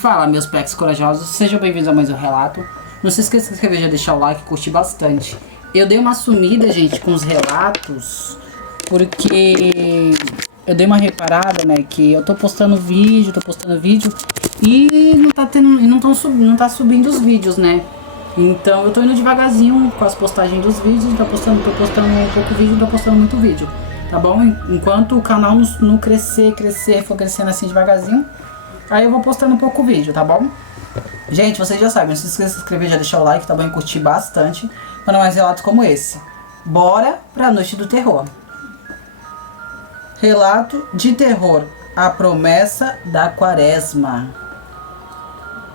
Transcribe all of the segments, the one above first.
Fala, meus pecs corajosos, sejam bem-vindos a mais um relato. Não se esqueça de se inscrever, já deixar o like, curtir bastante. Eu dei uma sumida, gente, com os relatos, porque eu dei uma reparada, né, que eu tô postando vídeo e não tá subindo os vídeos, né? Então eu tô indo devagarzinho com as postagens dos vídeos, tô postando um pouco vídeo, não tô postando muito vídeo, tá bom? Enquanto o canal não for crescendo assim devagarzinho, aí eu vou postando um pouco vídeo, tá bom? Gente, vocês já sabem, não se esqueça de se inscrever, já deixar o like, tá bom? E curtir bastante para mais relatos como esse. Bora pra Noite do Terror. Relato de terror, a promessa da quaresma.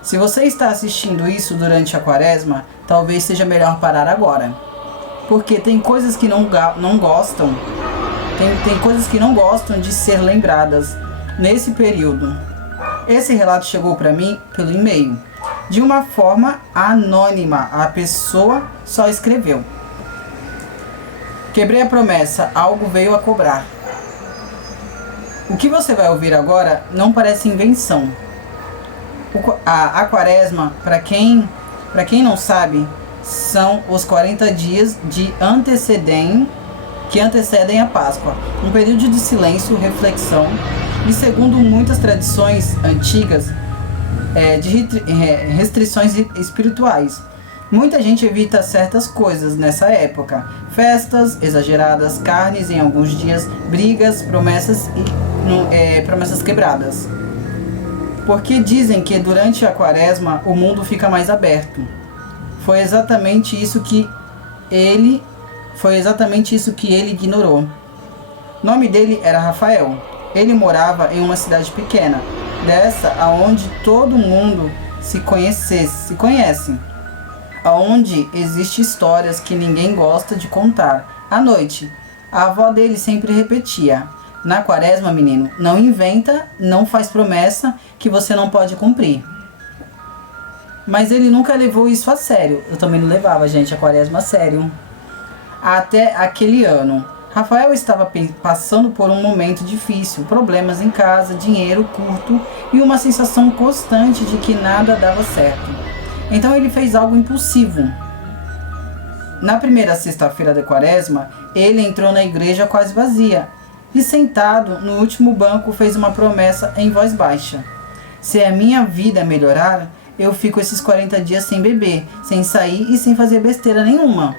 Se você está assistindo isso durante a quaresma, talvez seja melhor parar agora. Porque tem coisas que não gostam, tem coisas que não gostam de ser lembradas nesse período. Esse relato chegou para mim pelo e-mail. De uma forma anônima, a pessoa só escreveu: quebrei a promessa, algo veio a cobrar. O que você vai ouvir agora não parece invenção. A quaresma, para quem não sabe, são os 40 dias que antecedem a Páscoa. Um período de silêncio, reflexão e, segundo muitas tradições antigas, de restrições espirituais. Muita gente evita certas coisas nessa época. Festas exageradas, carnes em alguns dias, brigas, promessas quebradas. Porque dizem que durante a quaresma o mundo fica mais aberto. Foi exatamente isso que ele ignorou. O nome dele era Rafael. Ele morava em uma cidade pequena, dessa aonde todo mundo se conhece, aonde existem histórias que ninguém gosta de contar. À noite, a avó dele sempre repetia: na quaresma, menino, não inventa, não faz promessa que você não pode cumprir. Mas ele nunca levou isso a sério. Eu também não levava, gente, a quaresma a sério. Até aquele ano. Rafael estava passando por um momento difícil, problemas em casa, dinheiro curto e uma sensação constante de que nada dava certo. Então ele fez algo impulsivo. Na primeira sexta-feira da quaresma, ele entrou na igreja quase vazia e, sentado no último banco, fez uma promessa em voz baixa: se a minha vida melhorar, eu fico esses 40 dias sem beber, sem sair e sem fazer besteira nenhuma.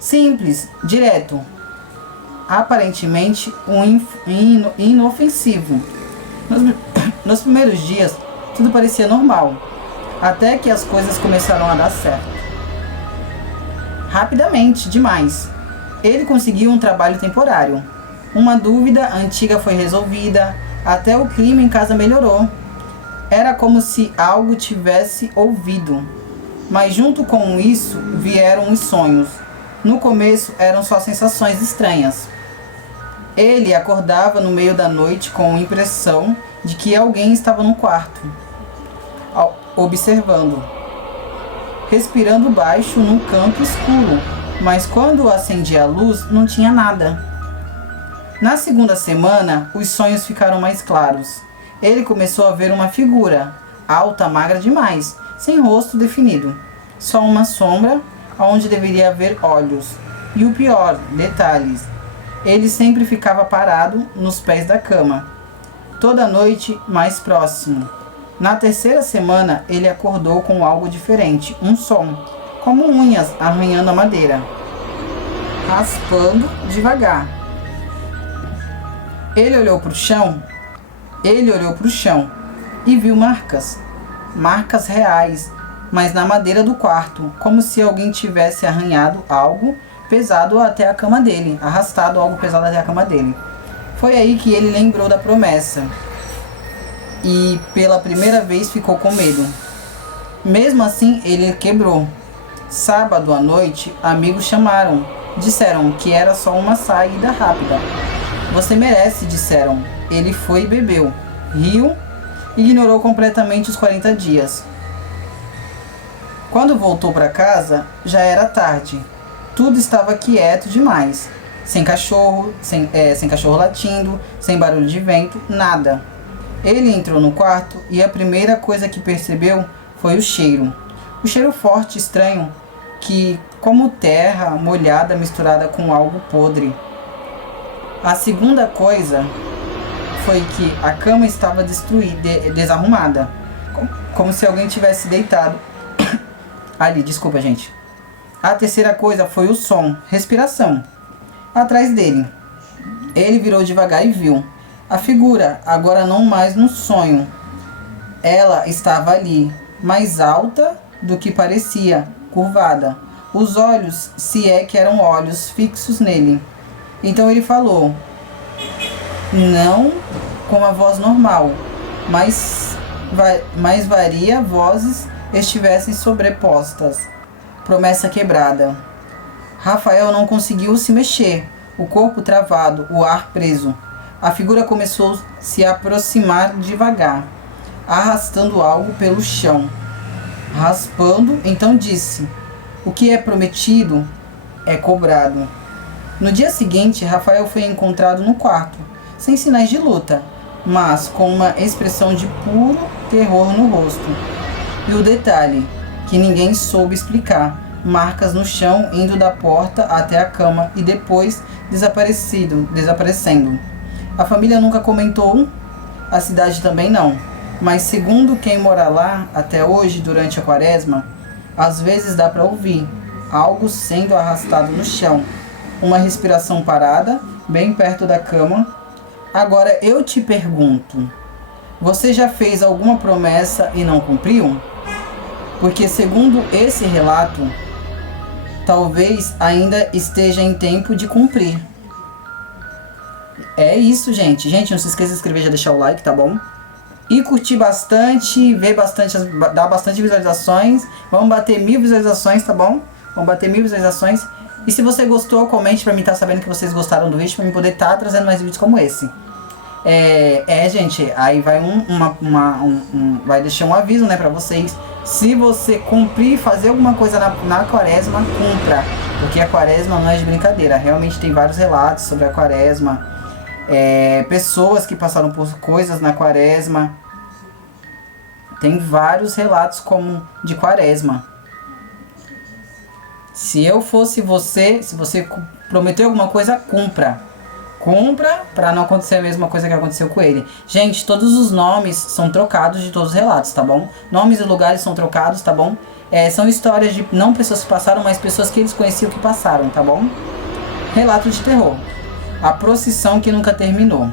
Simples, direto. Aparentemente inofensivo. Nos primeiros dias, tudo parecia normal, até que as coisas começaram a dar certo. Rapidamente, demais. Ele conseguiu um trabalho temporário. Uma dúvida antiga foi resolvida, até o clima em casa melhorou. Era como se algo tivesse ouvido. Mas junto com isso vieram os sonhos. No começo eram só sensações estranhas. Ele acordava no meio da noite com a impressão de que alguém estava no quarto, observando, respirando baixo num canto escuro, mas quando acendia a luz não tinha nada. Na segunda semana, os sonhos ficaram mais claros. Ele começou a ver uma figura, alta, magra demais, sem rosto definido, só uma sombra onde deveria haver olhos. E o pior, detalhes: ele sempre ficava parado nos pés da cama, toda noite mais próximo. Na terceira semana, ele acordou com algo diferente, um som, como unhas arranhando a madeira, raspando devagar. Ele olhou para o chão e viu marcas reais, mas na madeira do quarto, como se alguém tivesse arranhado algo pesado até a cama dele, arrastado algo pesado até a cama dele. Foi aí que ele lembrou da promessa e pela primeira vez ficou com medo. Mesmo assim, ele quebrou. Sábado à noite, amigos disseram que era só uma saída rápida. Você merece, disseram. Ele foi e bebeu, riu e ignorou completamente os 40 dias. Quando voltou para casa, já era tarde. Tudo estava quieto demais. Sem cachorro latindo, sem barulho de vento, nada. Ele entrou no quarto e a primeira coisa que percebeu foi o cheiro. O cheiro forte e estranho, que como terra molhada misturada com algo podre. A segunda coisa foi que a cama estava destruída, desarrumada, como se alguém tivesse deitado ali, desculpa, gente. A terceira coisa foi o som, respiração, atrás dele. Ele virou devagar e viu a figura, agora não mais no sonho. Ela estava ali, mais alta do que parecia, curvada. Os olhos, se é que eram olhos, fixos nele. Então ele falou, não com a voz normal, mas varia vozes estivessem sobrepostas. Promessa quebrada. Rafael não conseguiu se mexer, o corpo travado, o ar preso. A figura começou a se aproximar devagar, arrastando algo pelo chão. Raspando, então disse, o que é prometido é cobrado. No dia seguinte, Rafael foi encontrado no quarto, sem sinais de luta, mas com uma expressão de puro terror no rosto. E o detalhe, que ninguém soube explicar, marcas no chão indo da porta até a cama e depois desaparecendo. A família nunca comentou, a cidade também não, mas segundo quem mora lá até hoje durante a quaresma, às vezes dá para ouvir algo sendo arrastado no chão, uma respiração parada, bem perto da cama. Agora eu te pergunto, você já fez alguma promessa e não cumpriu? Porque segundo esse relato, talvez ainda esteja em tempo de cumprir. É isso, gente. Gente, não se esqueça de se inscrever, já deixar o like, tá bom? E curtir bastante, ver bastante, dar bastante visualizações. Vamos bater 1000 visualizações, tá bom? Vamos bater 1000 visualizações. E se você gostou, comente pra mim estar sabendo que vocês gostaram do vídeo, pra mim poder estar trazendo mais vídeos como esse. Gente, aí vai vai deixar um aviso, né, pra vocês. Se você cumprir, fazer alguma coisa na quaresma, cumpra. Porque a quaresma não é de brincadeira. Realmente tem vários relatos sobre a quaresma. Pessoas que passaram por coisas na quaresma. Tem vários relatos como de quaresma. Se eu fosse você, se você prometeu alguma coisa, cumpra. Cumpra para não acontecer a mesma coisa que aconteceu com ele. Gente, todos os nomes são trocados de todos os relatos, tá bom? Nomes e lugares são trocados, tá bom? São histórias de não pessoas que passaram, mas pessoas que eles conheciam que passaram, tá bom? Relato de terror. A procissão que nunca terminou.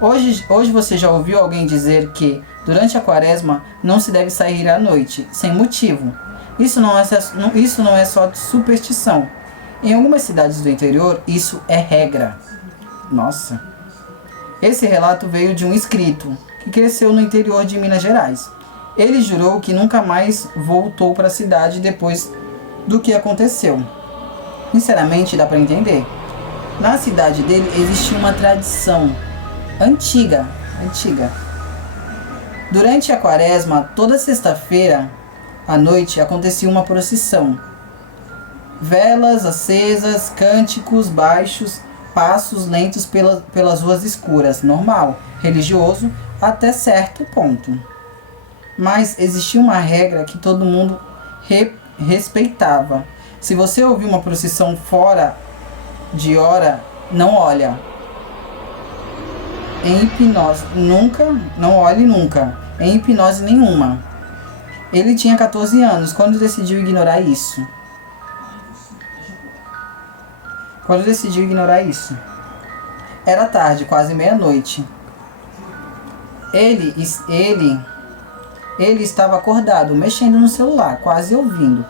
Hoje você já ouviu alguém dizer que durante a quaresma não se deve sair à noite, sem motivo. Isso não é só superstição. Em algumas cidades do interior, isso é regra. Nossa. Esse relato veio de um inscrito que cresceu no interior de Minas Gerais. Ele jurou que nunca mais voltou para a cidade depois do que aconteceu. Sinceramente, dá para entender. Na cidade dele existia uma tradição antiga. Durante a quaresma, toda sexta-feira à noite acontecia uma procissão. Velas acesas, cânticos baixos, passos lentos pelas ruas escuras, normal, religioso, até certo ponto. Mas existia uma regra que todo mundo respeitava. Se você ouvir uma procissão fora de hora, não olha. Em hipnose, não olhe nunca. Em hipnose nenhuma. Ele tinha 14 anos quando decidiu ignorar isso. Era tarde, quase meia-noite. Ele estava acordado, mexendo no celular, quase ouvindo.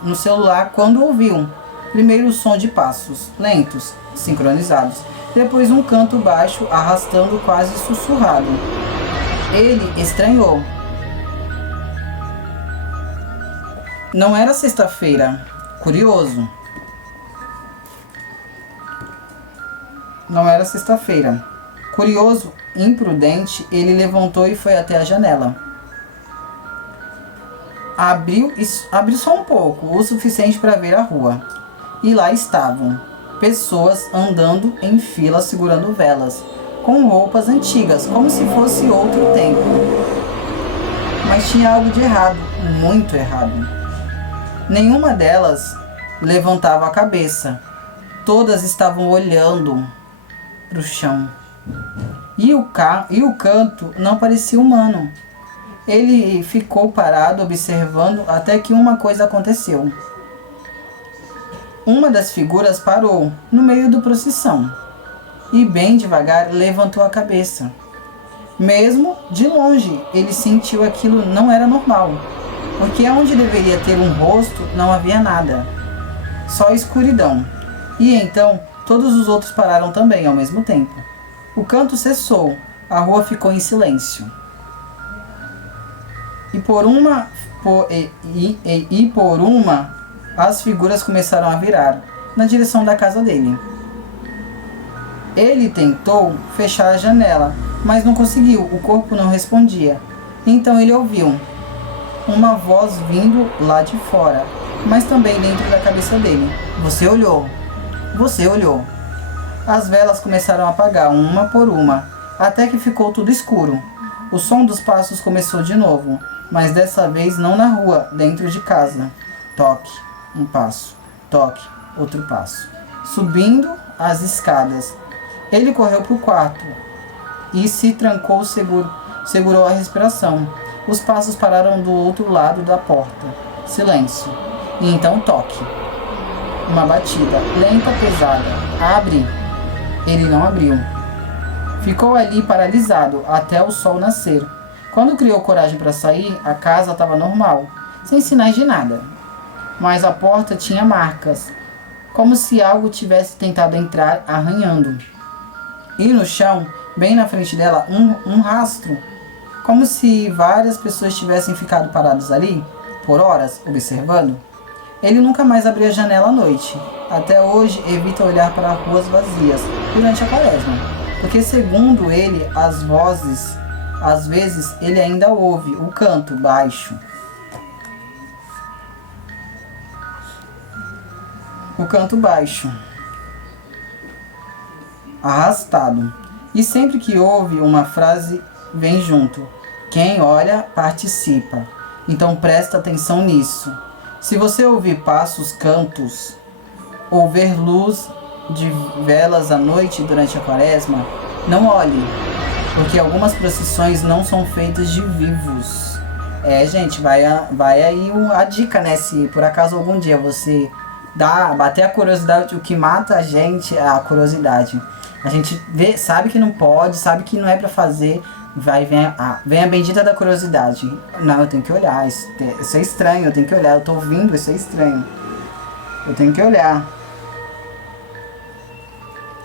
No celular, quando ouviu primeiro o som de passos lentos, sincronizados. Depois um canto baixo, arrastando, quase sussurrado. Ele estranhou. Não era sexta-feira. Curioso. Não era sexta-feira. Curioso, imprudente, ele levantou e foi até a janela. Abriu só um pouco, o suficiente para ver a rua. E lá estavam pessoas andando em fila segurando velas. com roupas antigas, como se fosse outro tempo. Mas tinha algo de errado, muito errado. Nenhuma delas levantava a cabeça. Todas estavam olhando para o chão. E o canto não parecia humano. Ele ficou parado observando até que uma coisa aconteceu. Uma das figuras parou no meio da procissão e bem devagar levantou a cabeça. Mesmo de longe, ele sentiu aquilo não era normal, porque onde deveria ter um rosto não havia nada, só escuridão. E então todos os outros pararam também ao mesmo tempo. O canto cessou, a rua ficou em silêncio. E por uma, as figuras começaram a virar na direção da casa dele. Ele tentou fechar a janela, mas não conseguiu, o corpo não respondia. Então ele ouviu uma voz vindo lá de fora, mas também dentro da cabeça dele. Você olhou. Você olhou. As velas começaram a apagar, uma por uma, até que ficou tudo escuro. O som dos passos começou de novo, mas dessa vez não na rua, dentro de casa. Toque, um passo. Toque, outro passo. Subindo as escadas. Ele correu para o quarto e se trancou, segurou a respiração. Os passos pararam do outro lado da porta. Silêncio. E então toque. Uma batida, lenta, pesada. Abre. Ele não abriu. Ficou ali paralisado até o sol nascer. Quando criou coragem para sair, a casa estava normal, sem sinais de nada. Mas a porta tinha marcas, como se algo tivesse tentado entrar arranhando. E no chão, bem na frente dela, um rastro, como se várias pessoas tivessem ficado paradas ali, por horas, observando. Ele nunca mais abria a janela à noite. Até hoje, evita olhar para ruas vazias durante a quaresma, porque segundo ele, as vozes, às vezes, ele ainda ouve o canto baixo. O canto baixo. Arrastado. E sempre que ouve uma frase, vem junto. Quem olha, participa. Então presta atenção nisso. Se você ouvir passos, cantos, ou ver luz de velas à noite durante a quaresma, não olhe, porque algumas procissões não são feitas de vivos. Gente, vai aí a dica, né? Se por acaso algum dia você bater a curiosidade, o que mata a gente é a curiosidade. A gente sabe que não pode, sabe que não é pra fazer, vem a bendita da curiosidade. Não, eu tenho que olhar, isso é estranho, eu tenho que olhar, eu tô ouvindo, isso é estranho. Eu tenho que olhar.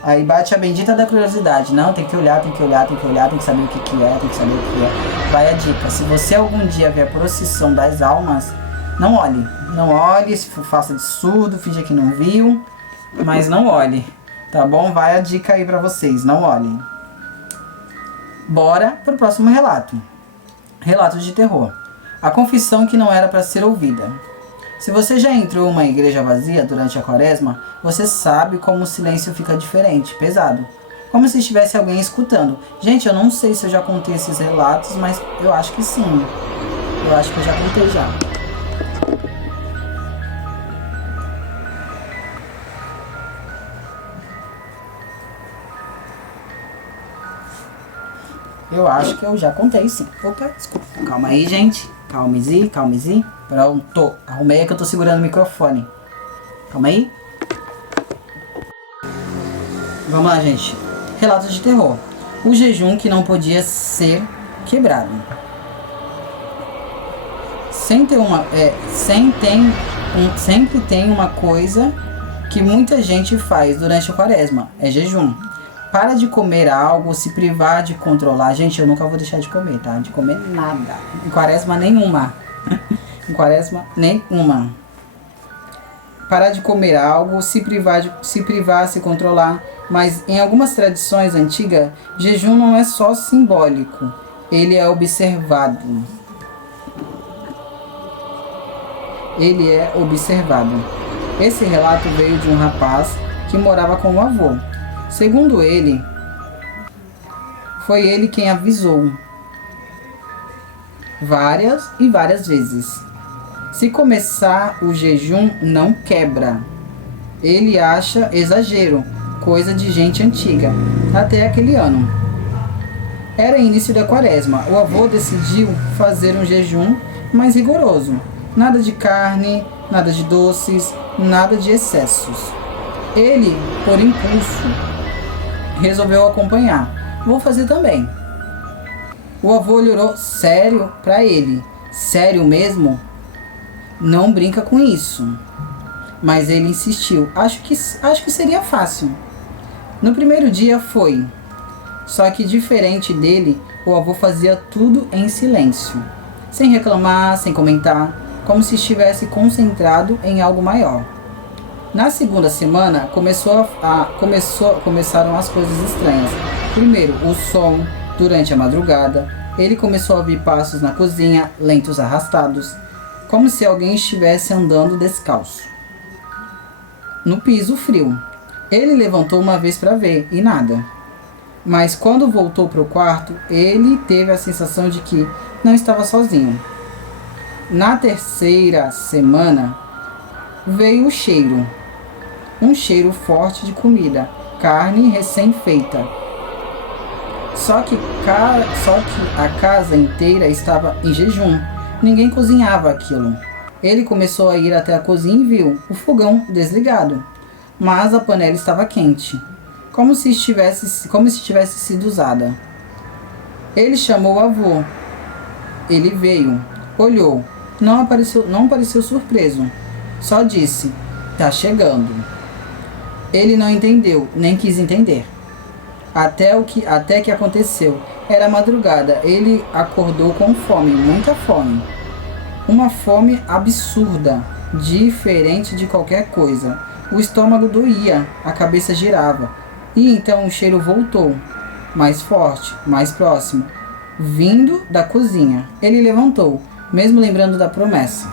Aí bate a bendita da curiosidade. Não, tem que olhar, tem que saber o que é, tem que saber o que é. Vai a dica. Se você algum dia ver a procissão das almas, não olhe. Não olhe, faça de surdo, finja que não viu, mas não olhe. Tá bom? Vai a dica aí pra vocês, não olhem. Bora pro próximo relato. Relato de terror. A confissão que não era para ser ouvida. Se você já entrou em uma igreja vazia durante a quaresma, você sabe como o silêncio fica diferente, pesado. Como se estivesse alguém escutando. Gente, eu não sei se eu já contei esses relatos, mas eu acho que sim. Eu acho que eu já contei já. Eu acho que eu já contei sim. Opa, desculpa. Calma aí, gente. Calma-se. Pronto. Arrumei é que eu tô segurando o microfone. Calma aí. Vamos lá, gente. Relatos de terror. O jejum que não podia ser quebrado. Sempre tem uma coisa que muita gente faz durante a quaresma. É jejum. Para de comer algo, se privar de controlar. Gente, eu nunca vou deixar de comer, tá? De comer nada. Em quaresma nenhuma. Em quaresma nenhuma. Parar de comer algo, se privar, se controlar. Mas em algumas tradições antigas, jejum não é só simbólico. Ele é observado. Esse relato veio de um rapaz que morava com o avô. Segundo ele, Foi ele quem avisou várias e várias vezes. Se começar o jejum, não quebra. Ele acha exagero, coisa de gente antiga, até aquele ano. Era início da quaresma. O avô decidiu fazer um jejum mais rigoroso. Nada de carne, nada de doces, nada de excessos. Ele, por impulso, resolveu acompanhar. Vou fazer também. O avô olhou sério para ele. Sério mesmo? Não brinca com isso. Mas ele insistiu. Acho que seria fácil. No primeiro dia foi. Só que diferente dele, o avô fazia tudo em silêncio. Sem reclamar, sem comentar, como se estivesse concentrado em algo maior. Na segunda semana, começaram as coisas estranhas. Primeiro, o som, durante a madrugada. Ele começou a ouvir passos na cozinha, lentos arrastados, como se alguém estivesse andando descalço no piso frio. Ele levantou uma vez para ver, e nada. Mas quando voltou para o quarto, ele teve a sensação de que não estava sozinho. Na terceira semana, veio o cheiro. Um cheiro forte de comida, carne recém-feita. Só que a casa inteira estava em jejum. Ninguém cozinhava aquilo. Ele começou a ir até a cozinha e viu o fogão desligado. Mas a panela estava quente, como se tivesse sido usada. Ele chamou o avô. Ele veio, olhou, não pareceu surpreso. Só disse, tá chegando. Ele não entendeu, nem quis entender. Até que aconteceu. Era madrugada. Ele acordou com fome, muita fome. Uma fome absurda, diferente de qualquer coisa. O estômago doía, a cabeça girava. E então o cheiro voltou, mais forte, mais próximo, vindo da cozinha. Ele levantou, mesmo lembrando da promessa.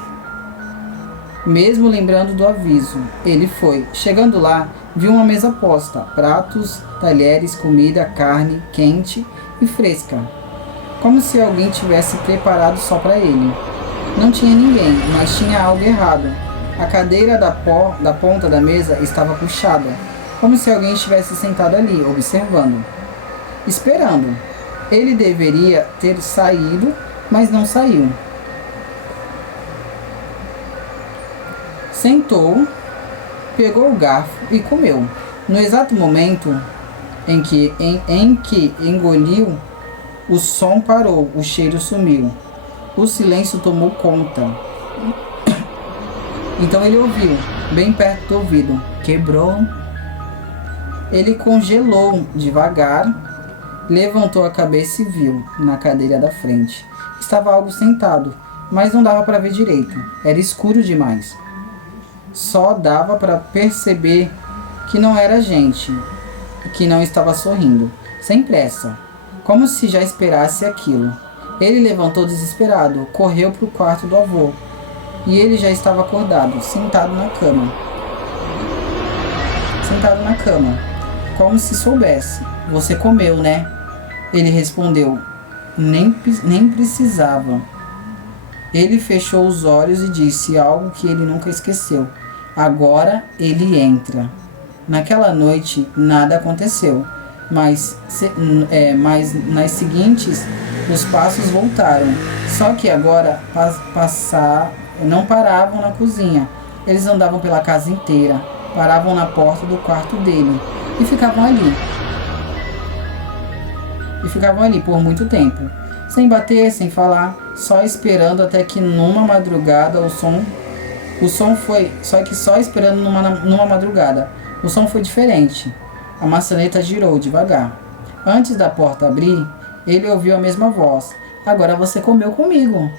Mesmo lembrando do aviso, ele foi. Chegando lá, viu uma mesa posta, pratos, talheres, comida, carne, quente e fresca. Como se alguém tivesse preparado só para ele. Não tinha ninguém, mas tinha algo errado. A cadeira da ponta da mesa estava puxada, como se alguém estivesse sentado ali, observando. Esperando. Ele deveria ter saído, mas não saiu. Sentou, pegou o garfo e comeu. No exato momento em que engoliu, o som parou, o cheiro sumiu. O silêncio tomou conta. Então ele ouviu, bem perto do ouvido. Quebrou. Ele congelou devagar, levantou a cabeça e viu, na cadeira da frente. Estava algo sentado, mas não dava para ver direito. Era escuro demais. Só dava para perceber que não era gente, que não estava sorrindo, sem pressa, como se já esperasse aquilo. Ele levantou desesperado, correu para o quarto do avô, e ele já estava acordado, sentado na cama, como se soubesse. Você comeu, né? Ele respondeu, nem precisava. Ele fechou os olhos e disse algo que ele nunca esqueceu. Agora ele entra. Naquela noite nada aconteceu, mas nas seguintes os passos voltaram. Só que agora não paravam na cozinha. Eles andavam pela casa inteira, paravam na porta do quarto dele e ficavam ali por muito tempo, sem bater, sem falar, só esperando até que numa madrugada numa madrugada, o som foi diferente. A maçaneta girou devagar. Antes da porta abrir, ele ouviu a mesma voz. Agora você comeu comigo.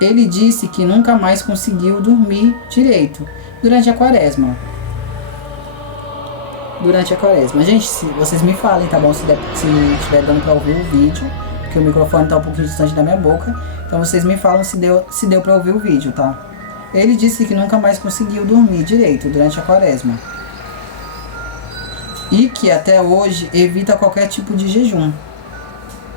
Ele disse que nunca mais conseguiu dormir direito durante a quaresma. Gente, se vocês me falem, tá bom? Se estiver dando pra ouvir o vídeo, porque o microfone tá um pouquinho distante da minha boca. Então vocês me falam se deu pra ouvir o vídeo, tá? Ele disse que nunca mais conseguiu dormir direito durante a quaresma. E que até hoje evita qualquer tipo de jejum.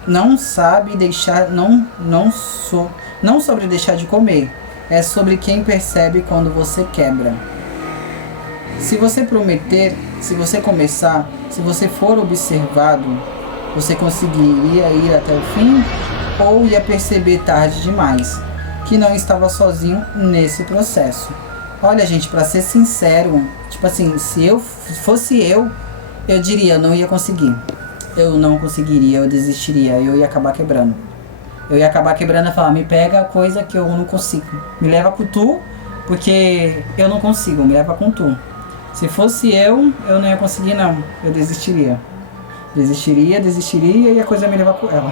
não sabe deixar, não sobre deixar de comer, é sobre quem percebe quando você quebra. Se você prometer, se você começar, se você for observado, você conseguiria ir até o fim ou ia perceber tarde demais que não estava sozinho nesse processo? Olha, gente, pra ser sincero, tipo assim, se fosse eu diria, não ia conseguir. Eu não conseguiria, eu desistiria, eu ia acabar quebrando. Eu ia acabar quebrando e falar, me pega a coisa que eu não consigo. Me leva com tu, porque eu não consigo, me leva com tu. Se fosse eu não ia conseguir não, eu desistiria. Desistiria e a coisa ia me levar com ela.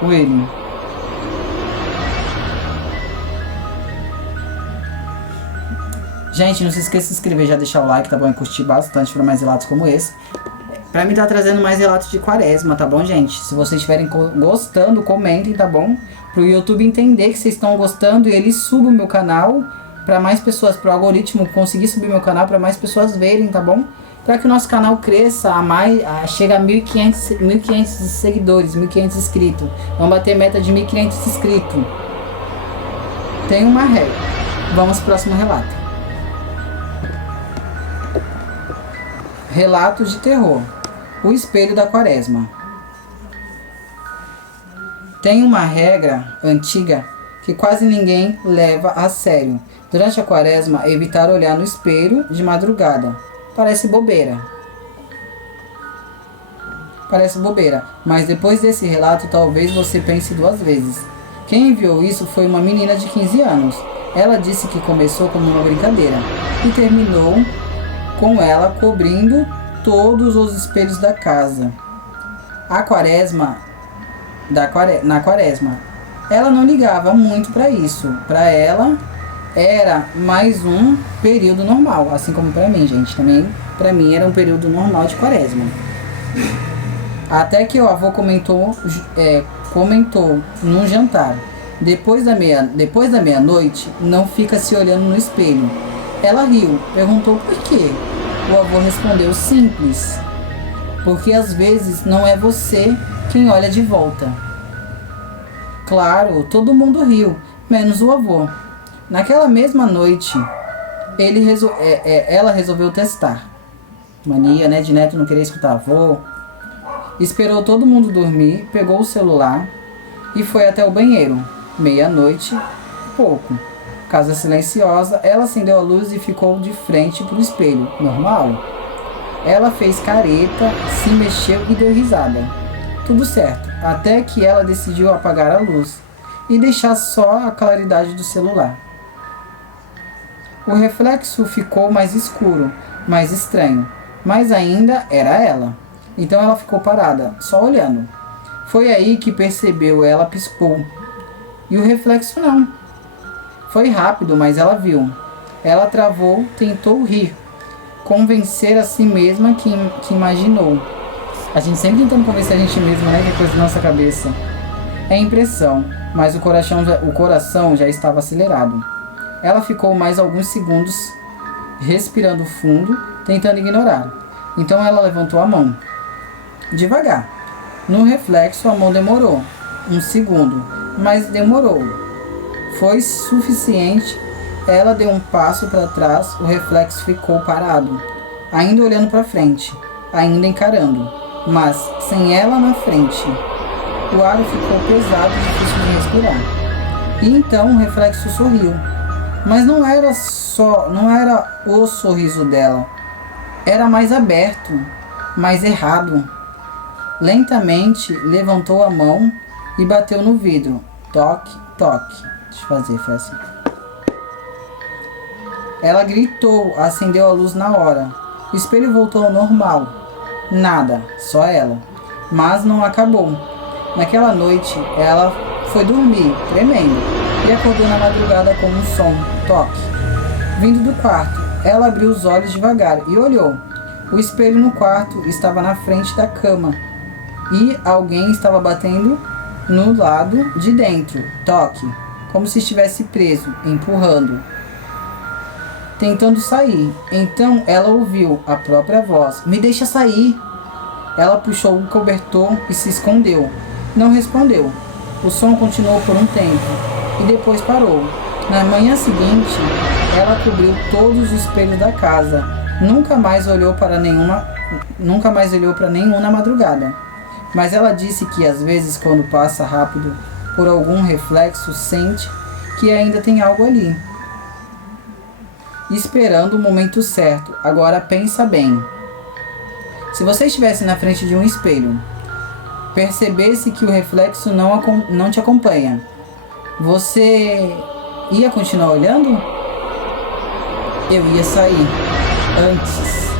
Com ele. Gente, não se esqueça de se inscrever, já deixar o like, tá bom? E curtir bastante para mais relatos como esse. Pra mim tá trazendo mais relatos de quaresma, tá bom, gente? Se vocês estiverem gostando, comentem, tá bom? Pro YouTube entender que vocês estão gostando e ele suba o meu canal pra mais pessoas, pro algoritmo conseguir subir meu canal pra mais pessoas verem, tá bom? Pra que o nosso canal cresça chegue a 1.500 seguidores, 1.500 inscritos. Vamos bater meta de 1.500 inscritos. Tem uma regra. Vamos pro próximo relato. Relato de terror. O espelho da quaresma. Tem uma regra antiga que quase ninguém leva a sério. Durante a quaresma, evitar olhar no espelho de madrugada. Parece bobeira. Mas depois desse relato, talvez você pense duas vezes. Quem enviou isso foi uma menina de 15 anos. Ela disse que começou como uma brincadeira e terminou com ela cobrindo todos os espelhos da casa. Na quaresma, ela não ligava muito para isso. Para ela era mais um período normal, assim como para mim, gente. Também para mim era um período normal de quaresma. Até que o avô comentou num jantar. Depois da meia-noite, não fica se olhando no espelho. Ela riu, perguntou por quê. O avô respondeu simples. Porque às vezes não é você quem olha de volta. Claro, todo mundo riu, menos o avô. Naquela mesma noite, ela resolveu testar. Mania, né, de neto não querer escutar avô. Esperou todo mundo dormir, pegou o celular e foi até o banheiro. Meia-noite, pouco. Casa silenciosa, ela acendeu a luz e ficou de frente para o espelho. Normal? Ela fez careta, se mexeu e deu risada. Tudo certo, até que ela decidiu apagar a luz e deixar só a claridade do celular. O reflexo ficou mais escuro, mais estranho, mas ainda era ela. Então ela ficou parada, só olhando. Foi aí que percebeu, ela piscou. E o reflexo não. Foi rápido, mas ela viu. Ela travou, tentou rir. Convencer a si mesma que imaginou. A gente sempre tentando convencer a gente mesma, né? Que é coisa da nossa cabeça. É impressão, mas o coração já estava acelerado. Ela ficou mais alguns segundos respirando fundo, tentando ignorar. Então ela levantou a mão. Devagar. No reflexo, a mão demorou. 1 segundo. Mas demorou. Foi suficiente. Ela deu um passo para trás, o reflexo ficou parado, ainda olhando para frente, ainda encarando, mas sem ela na frente. O ar ficou pesado e difícil de respirar. E então o reflexo sorriu. Mas não era o sorriso dela. Era mais aberto, mais errado. Lentamente levantou a mão e bateu no vidro. Toque, toque. Deixa eu fazer, foi assim. Ela gritou, acendeu a luz na hora. O espelho voltou ao normal. Nada, só ela. Mas não acabou. Naquela noite, ela foi dormir, tremendo, e acordou na madrugada com um som, toque. Vindo do quarto, ela abriu os olhos devagar e olhou. O espelho no quarto estava na frente da cama. E alguém estava batendo no lado de dentro, toque, como se estivesse preso, empurrando. Tentando sair. Então ela ouviu a própria voz. Me deixa sair. Ela puxou o cobertor e se escondeu. não respondeu. O som continuou por um tempo e depois parou. Na manhã seguinte, ela cobriu todos os espelhos da casa. Nunca mais olhou para nenhum na madrugada. Mas ela disse que às vezes, quando passa rápido por algum reflexo, sente que ainda tem algo ali, esperando o momento certo. Agora pensa bem. Se você estivesse na frente de um espelho, percebesse que o reflexo não te acompanha, você ia continuar olhando? Eu ia sair antes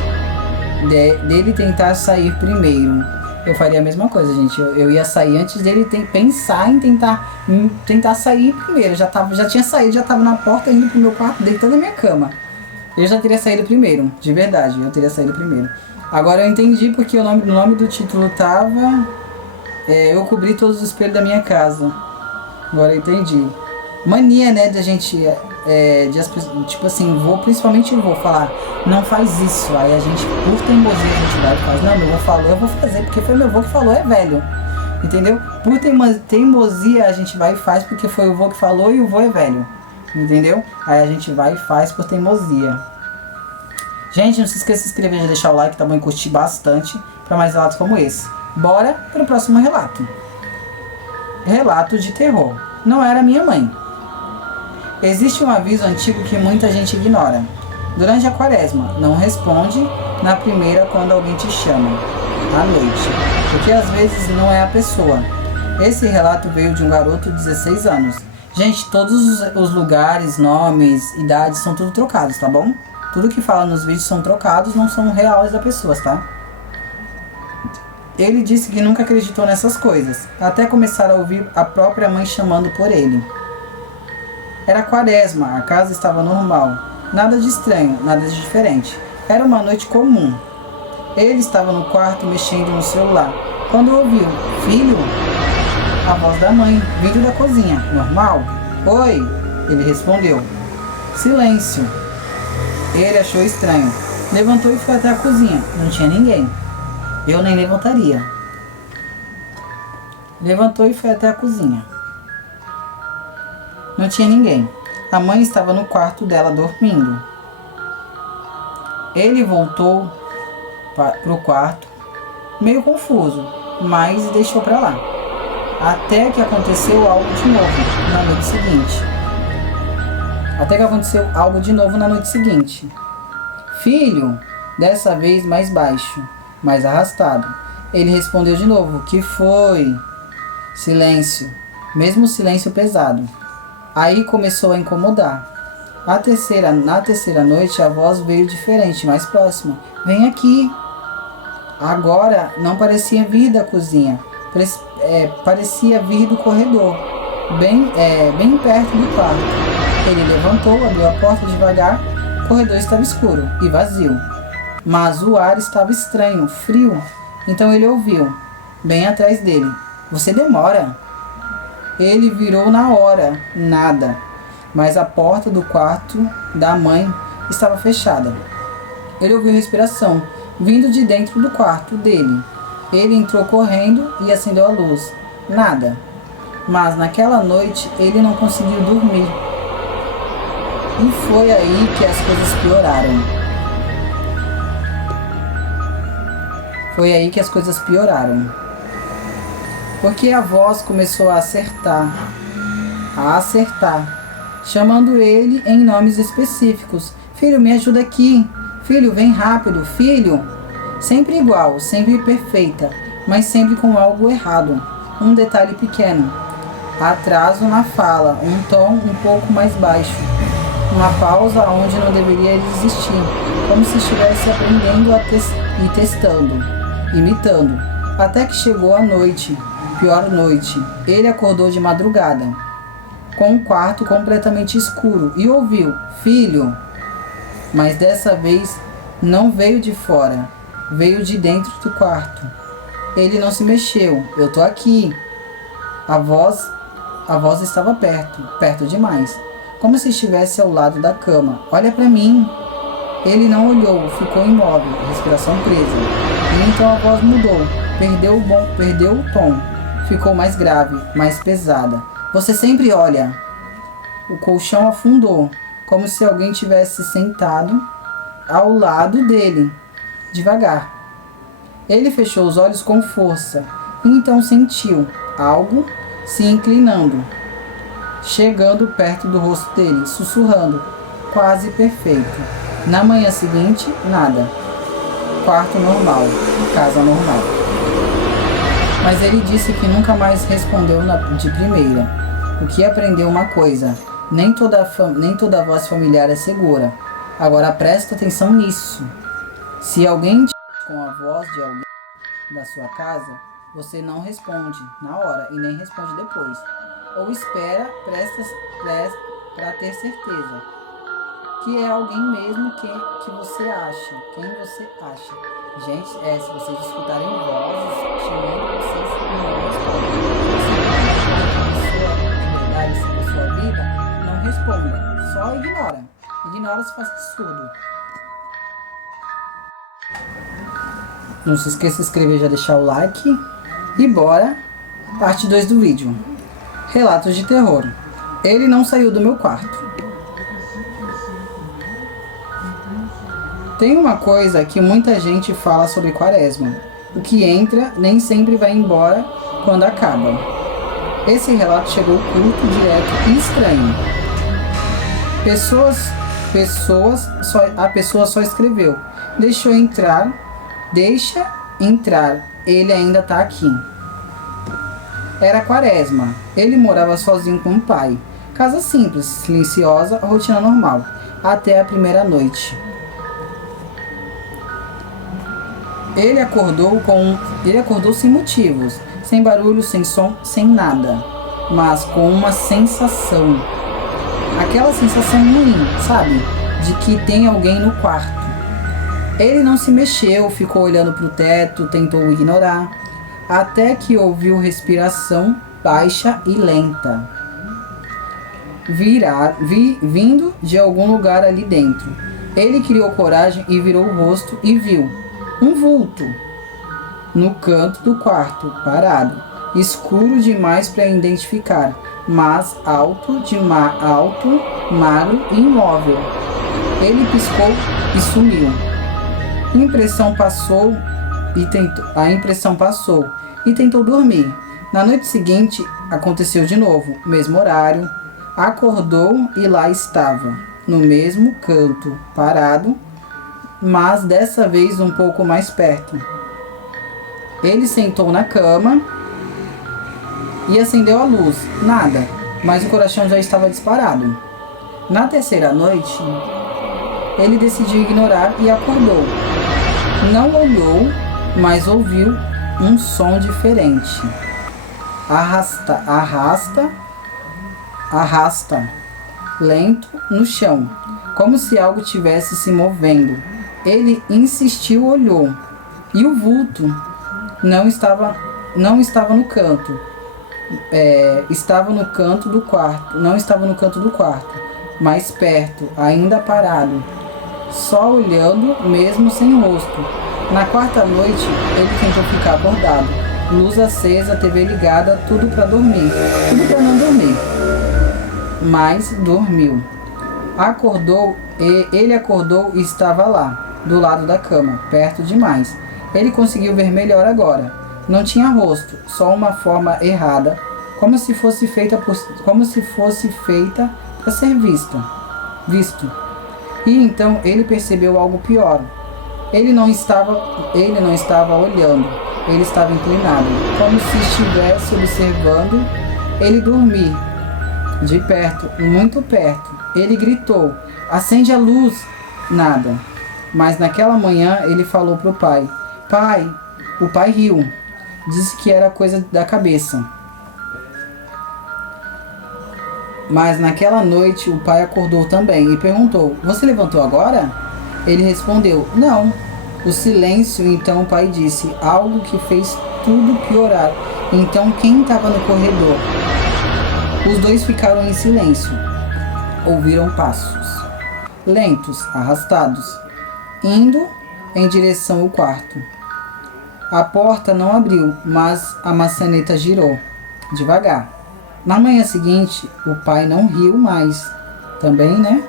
dele tentar sair primeiro. Eu faria a mesma coisa, gente. Eu ia sair antes dele pensar em tentar sair primeiro. Já tinha saído, já estava na porta indo pro meu quarto, deitando na minha cama. Eu já teria saído primeiro, de verdade. Eu teria saído primeiro. Agora eu entendi porque o nome do título tava... eu cobri todos os espelhos da minha casa. Agora eu entendi. Mania, né, da gente... tipo assim, principalmente eu vou falar, não faz isso. Aí a gente, por teimosia, a gente vai e faz. Não, meu avô falou, eu vou fazer, porque foi meu avô que falou, é velho. Entendeu? Por teimosia a gente vai e faz, porque foi o avô que falou e o avô é velho. Entendeu? Aí a gente vai e faz por teimosia. Gente, não se esqueça de se inscrever e deixar o like, tá bom? E curtir bastante para mais relatos como esse. Bora para o próximo relato. Relato de terror. Não era minha mãe. Existe um aviso antigo que muita gente ignora. Durante a quaresma, não responde na primeira quando alguém te chama, à noite, porque às vezes não é a pessoa. Esse relato veio de um garoto de 16 anos. Gente, todos os lugares, nomes, idades são tudo trocados, tá bom? Tudo que fala nos vídeos são trocados, não são reais das pessoas, tá? Ele disse que nunca acreditou nessas coisas, até começar a ouvir a própria mãe chamando por ele. Era quaresma, a casa estava normal. Nada de estranho, nada de diferente. Era uma noite comum. Ele estava no quarto mexendo no celular, quando ouviu: "Filho?" A voz da mãe, vindo da cozinha. "Normal?" "Oi?" Ele respondeu. Silêncio. Ele achou estranho. Levantou e foi até a cozinha. Não tinha ninguém. Eu nem levantaria. Levantou e foi até a cozinha. Não tinha ninguém. A mãe estava no quarto dela dormindo. Ele voltou para o quarto, meio confuso, mas deixou para lá. Até que aconteceu algo de novo na noite seguinte. "Filho?" Dessa vez mais baixo, mais arrastado. Ele respondeu de novo: "Que foi?" Silêncio. Mesmo silêncio pesado. Aí começou a incomodar. Na terceira noite, a voz veio diferente, mais próxima. "Vem aqui." Agora não parecia vir da cozinha. Parecia vir do corredor, bem perto do quarto. Ele levantou, abriu a porta devagar. O corredor estava escuro e vazio. Mas o ar estava estranho, frio. Então ele ouviu, bem atrás dele: "Você demora." Ele virou na hora, nada, mas a porta do quarto da mãe estava fechada. Ele ouviu respiração, vindo de dentro do quarto dele. Ele entrou correndo e acendeu a luz. Nada. Mas naquela noite ele não conseguiu dormir. E foi aí que as coisas pioraram. Porque a voz começou a acertar, chamando ele em nomes específicos. "Filho, me ajuda aqui. Filho, vem rápido. Filho." Sempre igual, sempre perfeita, mas sempre com algo errado. Um detalhe pequeno. Atraso na fala, um tom um pouco mais baixo. Uma pausa onde não deveria existir, como se estivesse aprendendo e testando, imitando. Até que chegou a noite. Pior noite. Ele acordou de madrugada, com o quarto completamente escuro, e ouviu: "Filho." Mas dessa vez não veio de fora, veio de dentro do quarto. Ele não se mexeu. "Eu tô aqui." A voz estava perto demais, como se estivesse ao lado da cama. "Olha pra mim." Ele não olhou, ficou imóvel, respiração presa. E então a voz mudou, perdeu o tom. ficou mais grave, mais pesada. Você sempre olha. O colchão afundou, como se alguém tivesse sentado ao lado dele, devagar. Ele fechou os olhos com força e então sentiu algo se inclinando, chegando perto do rosto dele, sussurrando, quase perfeito. Na manhã seguinte, nada. Quarto normal, casa normal. Mas ele disse que nunca mais respondeu de primeira. O que aprendeu uma coisa: nem toda voz familiar é segura. Agora presta atenção nisso. Se alguém te com a voz de alguém da sua casa, você não responde na hora e nem responde depois. Ou espera para ter certeza que é alguém mesmo que você acha. Quem você acha. Gente, se vocês escutarem vozes chamando vocês, não respondam. Se a pessoa de verdade, se a pessoa viva, não responda. Só ignora. Ignora se faz surdo. Não se esqueça de se inscrever e já deixar o like. E bora, parte 2 do vídeo. Relatos de terror. Ele não saiu do meu quarto. Tem uma coisa que muita gente fala sobre Quaresma. O que entra nem sempre vai embora quando acaba. Esse relato chegou curto, direto e estranho. A pessoa só escreveu: deixa entrar, ele ainda tá aqui. Era Quaresma. Ele morava sozinho com o pai. Casa simples, silenciosa, rotina normal. Até a primeira noite. Ele acordou sem motivos, sem barulho, sem som, sem nada, mas com uma sensação. Aquela sensação ruim, sabe? De que tem alguém no quarto. Ele não se mexeu, ficou olhando para o teto, tentou ignorar, até que ouviu respiração baixa e lenta, vindo de algum lugar ali dentro. Ele criou coragem e virou o rosto e viu um vulto no canto do quarto, parado, escuro demais para identificar, mas alto, magro e imóvel. Ele piscou e sumiu. A impressão passou e tentou dormir. Na noite seguinte, aconteceu de novo, mesmo horário. Acordou e lá estava, no mesmo canto, parado, mas dessa vez um pouco mais perto. Ele sentou na cama e acendeu a luz. Nada, mas o coração já estava disparado. Na terceira noite, ele decidiu ignorar e acordou. Não olhou, mas ouviu um som diferente. Arrasta, lento no chão, como se algo tivesse se movendo. Ele insistiu, olhou, e o vulto não estava no canto. Estava no canto do quarto. Não estava no canto do quarto, mais perto, ainda parado, só olhando, mesmo sem rosto. Na quarta noite, ele tentou ficar acordado. Luz acesa, TV ligada, tudo para dormir. Tudo para não dormir. Mas dormiu. Ele acordou e estava lá, do lado da cama, perto demais. Ele conseguiu ver melhor agora. Não tinha rosto, só uma forma errada, como se fosse feita para ser visto. E então ele percebeu algo pior. Ele não estava olhando, ele estava inclinado, como se estivesse observando ele dormir. De perto, muito perto, ele gritou: acende a luz! Nada. Mas naquela manhã ele falou para o pai: pai, o pai riu. Disse que era coisa da cabeça. Mas naquela noite o pai acordou também e perguntou: você levantou agora? Ele respondeu: não. O silêncio, então o pai disse algo que fez tudo piorar. Então quem estava no corredor? Os dois ficaram em silêncio. Ouviram passos lentos, arrastados, indo em direção ao quarto. A porta não abriu, mas a maçaneta girou, devagar. Na manhã seguinte, o pai não riu mais. Também, né?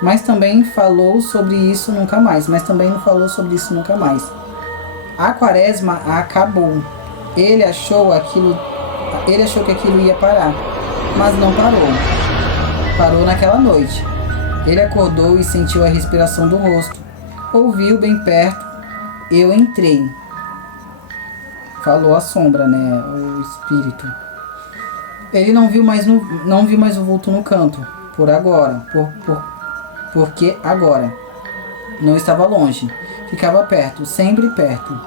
Mas também falou sobre isso nunca mais. Mas também não falou sobre isso nunca mais. A quaresma acabou. Ele achou que aquilo ia parar, mas não parou. Parou naquela noite. Ele acordou e sentiu a respiração do rosto. Ouviu bem perto. Eu entrei. Falou a sombra, né? O espírito. Ele não viu mais o vulto no canto. Por agora. Porque agora. Não estava longe. Ficava perto. Sempre perto.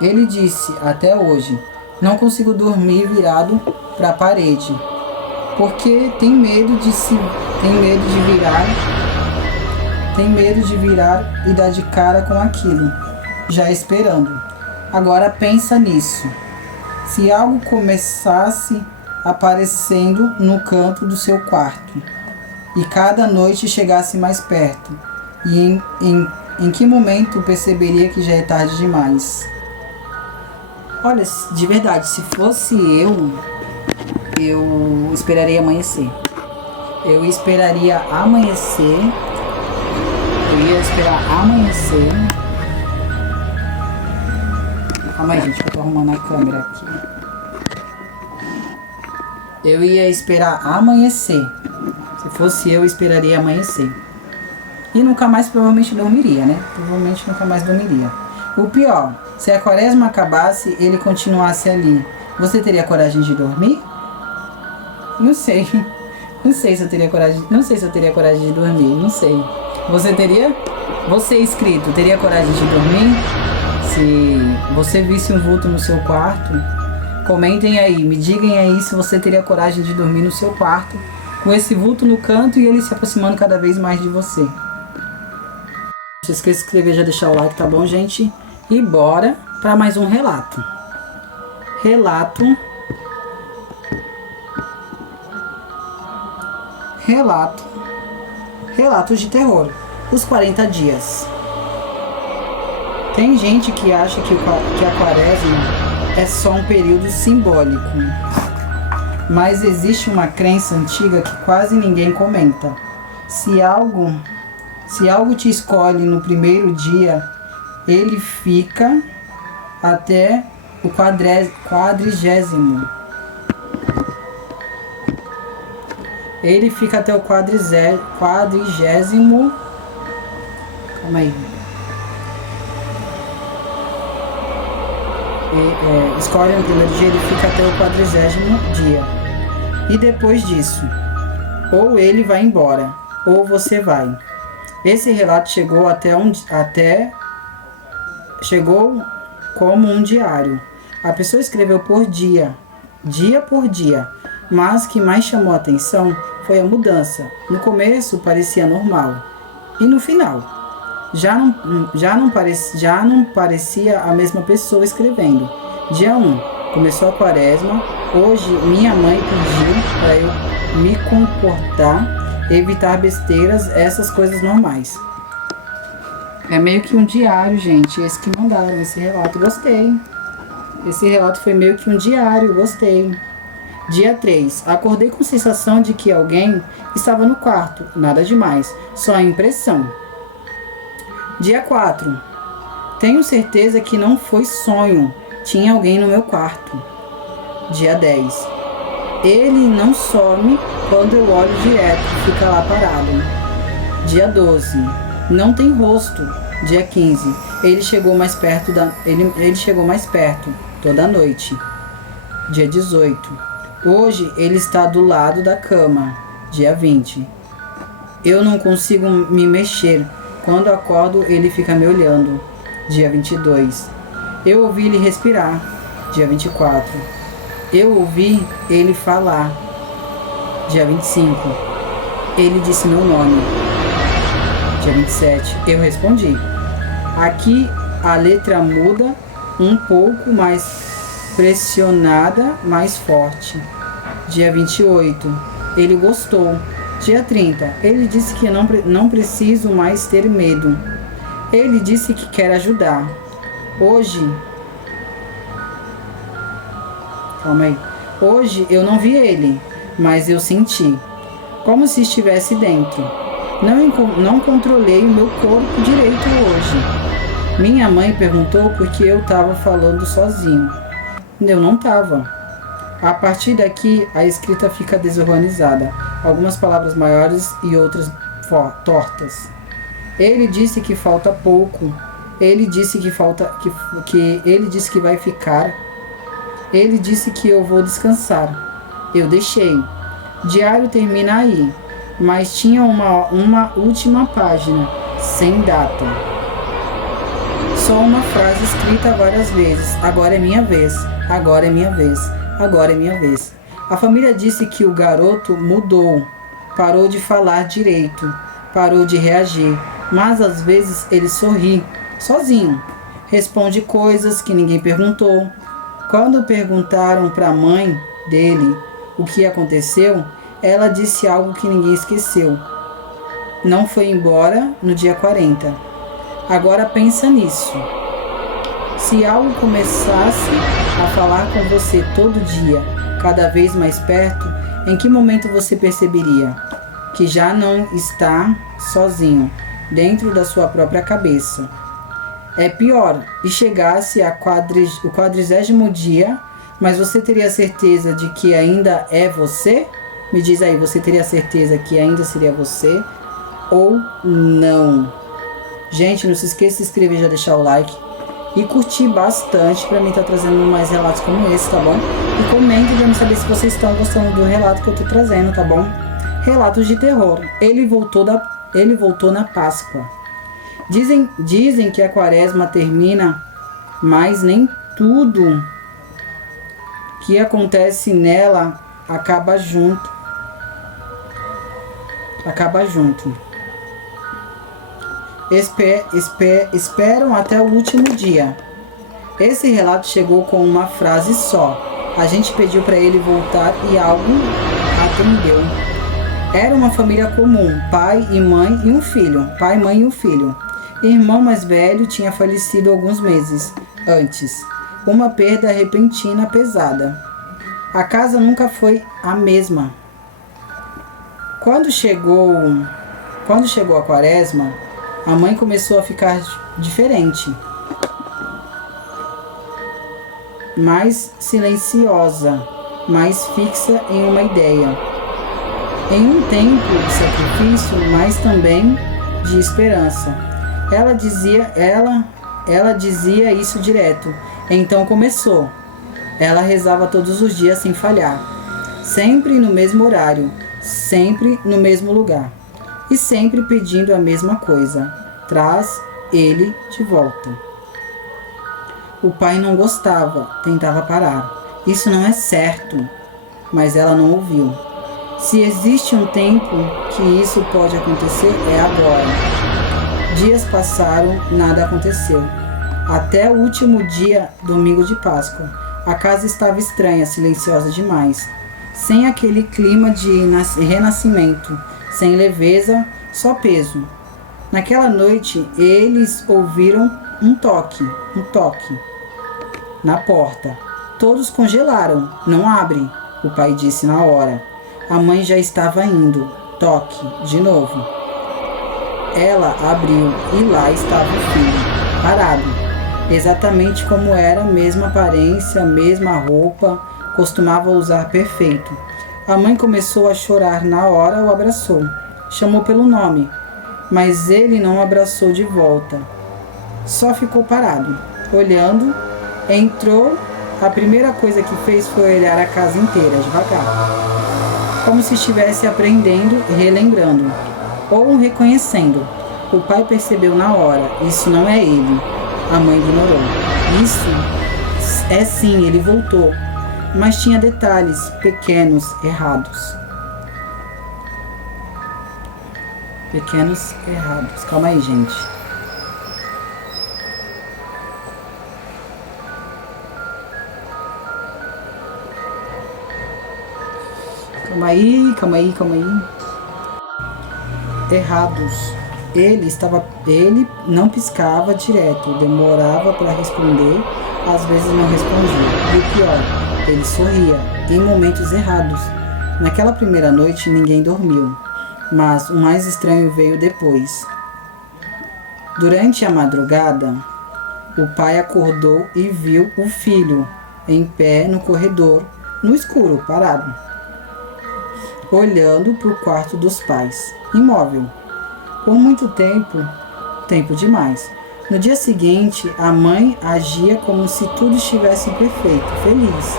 Ele disse, até hoje, não consigo dormir virado para a parede. Porque tem medo de virar e dar de cara com aquilo. Já esperando. Agora pensa nisso. Se algo começasse aparecendo no canto do seu quarto e cada noite chegasse mais perto, e em que momento perceberia que já é tarde demais? Olha, de verdade, se fosse eu esperaria amanhecer. Eu esperaria amanhecer. Eu ia esperar amanhecer. Calma aí, gente, eu tô arrumando a câmera aqui. Eu ia esperar amanhecer. Se fosse eu esperaria amanhecer. E nunca mais provavelmente dormiria, né? Provavelmente nunca mais dormiria. O pior, se a quaresma acabasse e ele continuasse ali, você teria coragem de dormir? Não sei. Não sei se eu teria coragem. Não sei se eu teria coragem de dormir. Não sei. Você teria? Você inscrito, teria coragem de dormir? Se você visse um vulto no seu quarto, comentem aí, me digam aí se você teria coragem de dormir no seu quarto com esse vulto no canto e ele se aproximando cada vez mais de você. Não se esqueça de se inscrever, já deixar o like, tá bom, gente? E bora para mais um relato. Relatos de terror. Os 40 dias. Tem gente que acha que a quaresma é só um período simbólico. Mas existe uma crença antiga que quase ninguém comenta. Se algo te escolhe no primeiro dia, ele fica até o 40º. Ele fica até o 40º. Calma aí. Escolhe no primeiro dia, ele fica até o 40º dia. E depois disso, ou ele vai embora, ou você vai. Esse relato chegou como um diário. A pessoa escreveu por dia por dia. Mas o que mais chamou a atenção foi a mudança. No começo parecia normal. E no final, já não parecia a mesma pessoa escrevendo. Dia 1, começou a quaresma. Hoje minha mãe pediu para eu me comportar, evitar besteiras, essas coisas normais. É meio que um diário, gente. Esse que mandaram esse relato, gostei. Esse relato foi meio que um diário, gostei. Dia 3. Acordei com a sensação de que alguém estava no quarto. Nada demais, só a impressão. Dia 4. Tenho certeza que não foi sonho. Tinha alguém no meu quarto. Dia 10. Ele não some quando eu olho direto, fica lá parado. Dia 12. Não tem rosto. Dia 15. Ele chegou mais perto toda noite. Dia 18. Hoje ele está do lado da cama. Dia 20. Eu não consigo me mexer. Quando acordo, ele fica me olhando. Dia 22. Eu ouvi ele respirar. Dia 24. Eu ouvi ele falar. Dia 25. Ele disse meu nome. Dia 27. Eu respondi. Aqui a letra muda um pouco, mais pressionada, mais forte. Dia 28. Ele gostou. Dia 30. Ele disse que não preciso mais ter medo. Ele disse que quer ajudar. Hoje Calma aí. Hoje eu não vi ele, mas eu senti, como se estivesse dentro. Não controlei o meu corpo direito hoje. Minha mãe perguntou por que eu estava falando sozinho. Eu não estava. A partir daqui, a escrita fica desorganizada. Algumas palavras maiores e outras tortas. Ele disse que falta pouco. Ele disse ele disse que vai ficar. Ele disse que eu vou descansar. Eu deixei. Diário termina aí, mas tinha uma última página, sem data. Só uma frase escrita várias vezes. Agora é minha vez. Agora é minha vez. Agora é minha vez. A família disse que o garoto mudou. Parou de falar direito. Parou de reagir. Mas às vezes ele sorri, sozinho. Responde coisas que ninguém perguntou. Quando perguntaram para a mãe dele o que aconteceu, ela disse algo que ninguém esqueceu. Não foi embora no dia 40. Agora pensa nisso. Se algo começasse a falar com você todo dia, cada vez mais perto, em que momento você perceberia que já não está sozinho, dentro da sua própria cabeça? É pior, e chegasse o 40º dia, mas você teria certeza de que ainda é você? Me diz aí, você teria certeza que ainda seria você ou não? Gente, não se esqueça de se inscrever, já deixar o like e curtir bastante para mim estar trazendo mais relatos como esse, tá bom? E comentem para mim saber se vocês estão gostando do relato que eu tô trazendo, tá bom? Relatos de terror. Ele voltou na Páscoa. Dizem que a quaresma termina, mas nem tudo que acontece nela acaba junto. Esperam até o último dia. Esse relato chegou com uma frase só. A gente pediu para ele voltar e algo atendeu. Era uma família comum, pai e mãe e um filho. Pai, mãe e um filho. Irmão mais velho tinha falecido alguns meses antes. Uma perda repentina pesada. A casa nunca foi a mesma. Quando chegou a quaresma, a mãe começou a ficar diferente. Mais silenciosa, mais fixa em uma ideia. Em um tempo de sacrifício, mas também de esperança. Ela dizia isso direto. Então começou. Ela rezava todos os dias sem falhar. Sempre no mesmo horário. Sempre no mesmo lugar. E sempre pedindo a mesma coisa. Traz ele de volta. O pai não gostava. Tentava parar. Isso não é certo. Mas ela não ouviu. Se existe um tempo que isso pode acontecer, é agora. Dias passaram, nada aconteceu. Até o último dia, domingo de Páscoa. A casa estava estranha, silenciosa demais. Sem aquele clima de renascimento, sem leveza, só peso. Naquela noite, eles ouviram um toque na porta. Todos congelaram. Não abre, o pai disse na hora. A mãe já estava indo. Toque, de novo. Ela abriu e lá estava o filho, parado. Exatamente como era, mesma aparência, mesma roupa, costumava usar perfeito. A mãe começou a chorar na hora, o abraçou. Chamou pelo nome, mas ele não abraçou de volta. Só ficou parado, olhando. Entrou, a primeira coisa que fez foi olhar a casa inteira, devagar. Como se estivesse aprendendo e relembrando, ou reconhecendo. O pai percebeu na hora, isso não é ele. A mãe ignorou. Isso é sim, ele voltou. Mas tinha detalhes pequenos errados. Pequenos errados. Calma aí, gente. Calma aí. Errados. Ele não piscava direto, demorava para responder, às vezes não respondia. E o pior, ele sorria, em momentos errados. Naquela primeira noite ninguém dormiu, mas o mais estranho veio depois. Durante a madrugada, o pai acordou e viu o filho em pé no corredor, no escuro, parado, olhando para o quarto dos pais, imóvel. Por muito tempo, tempo demais. No dia seguinte, a mãe agia como se tudo estivesse perfeito, feliz.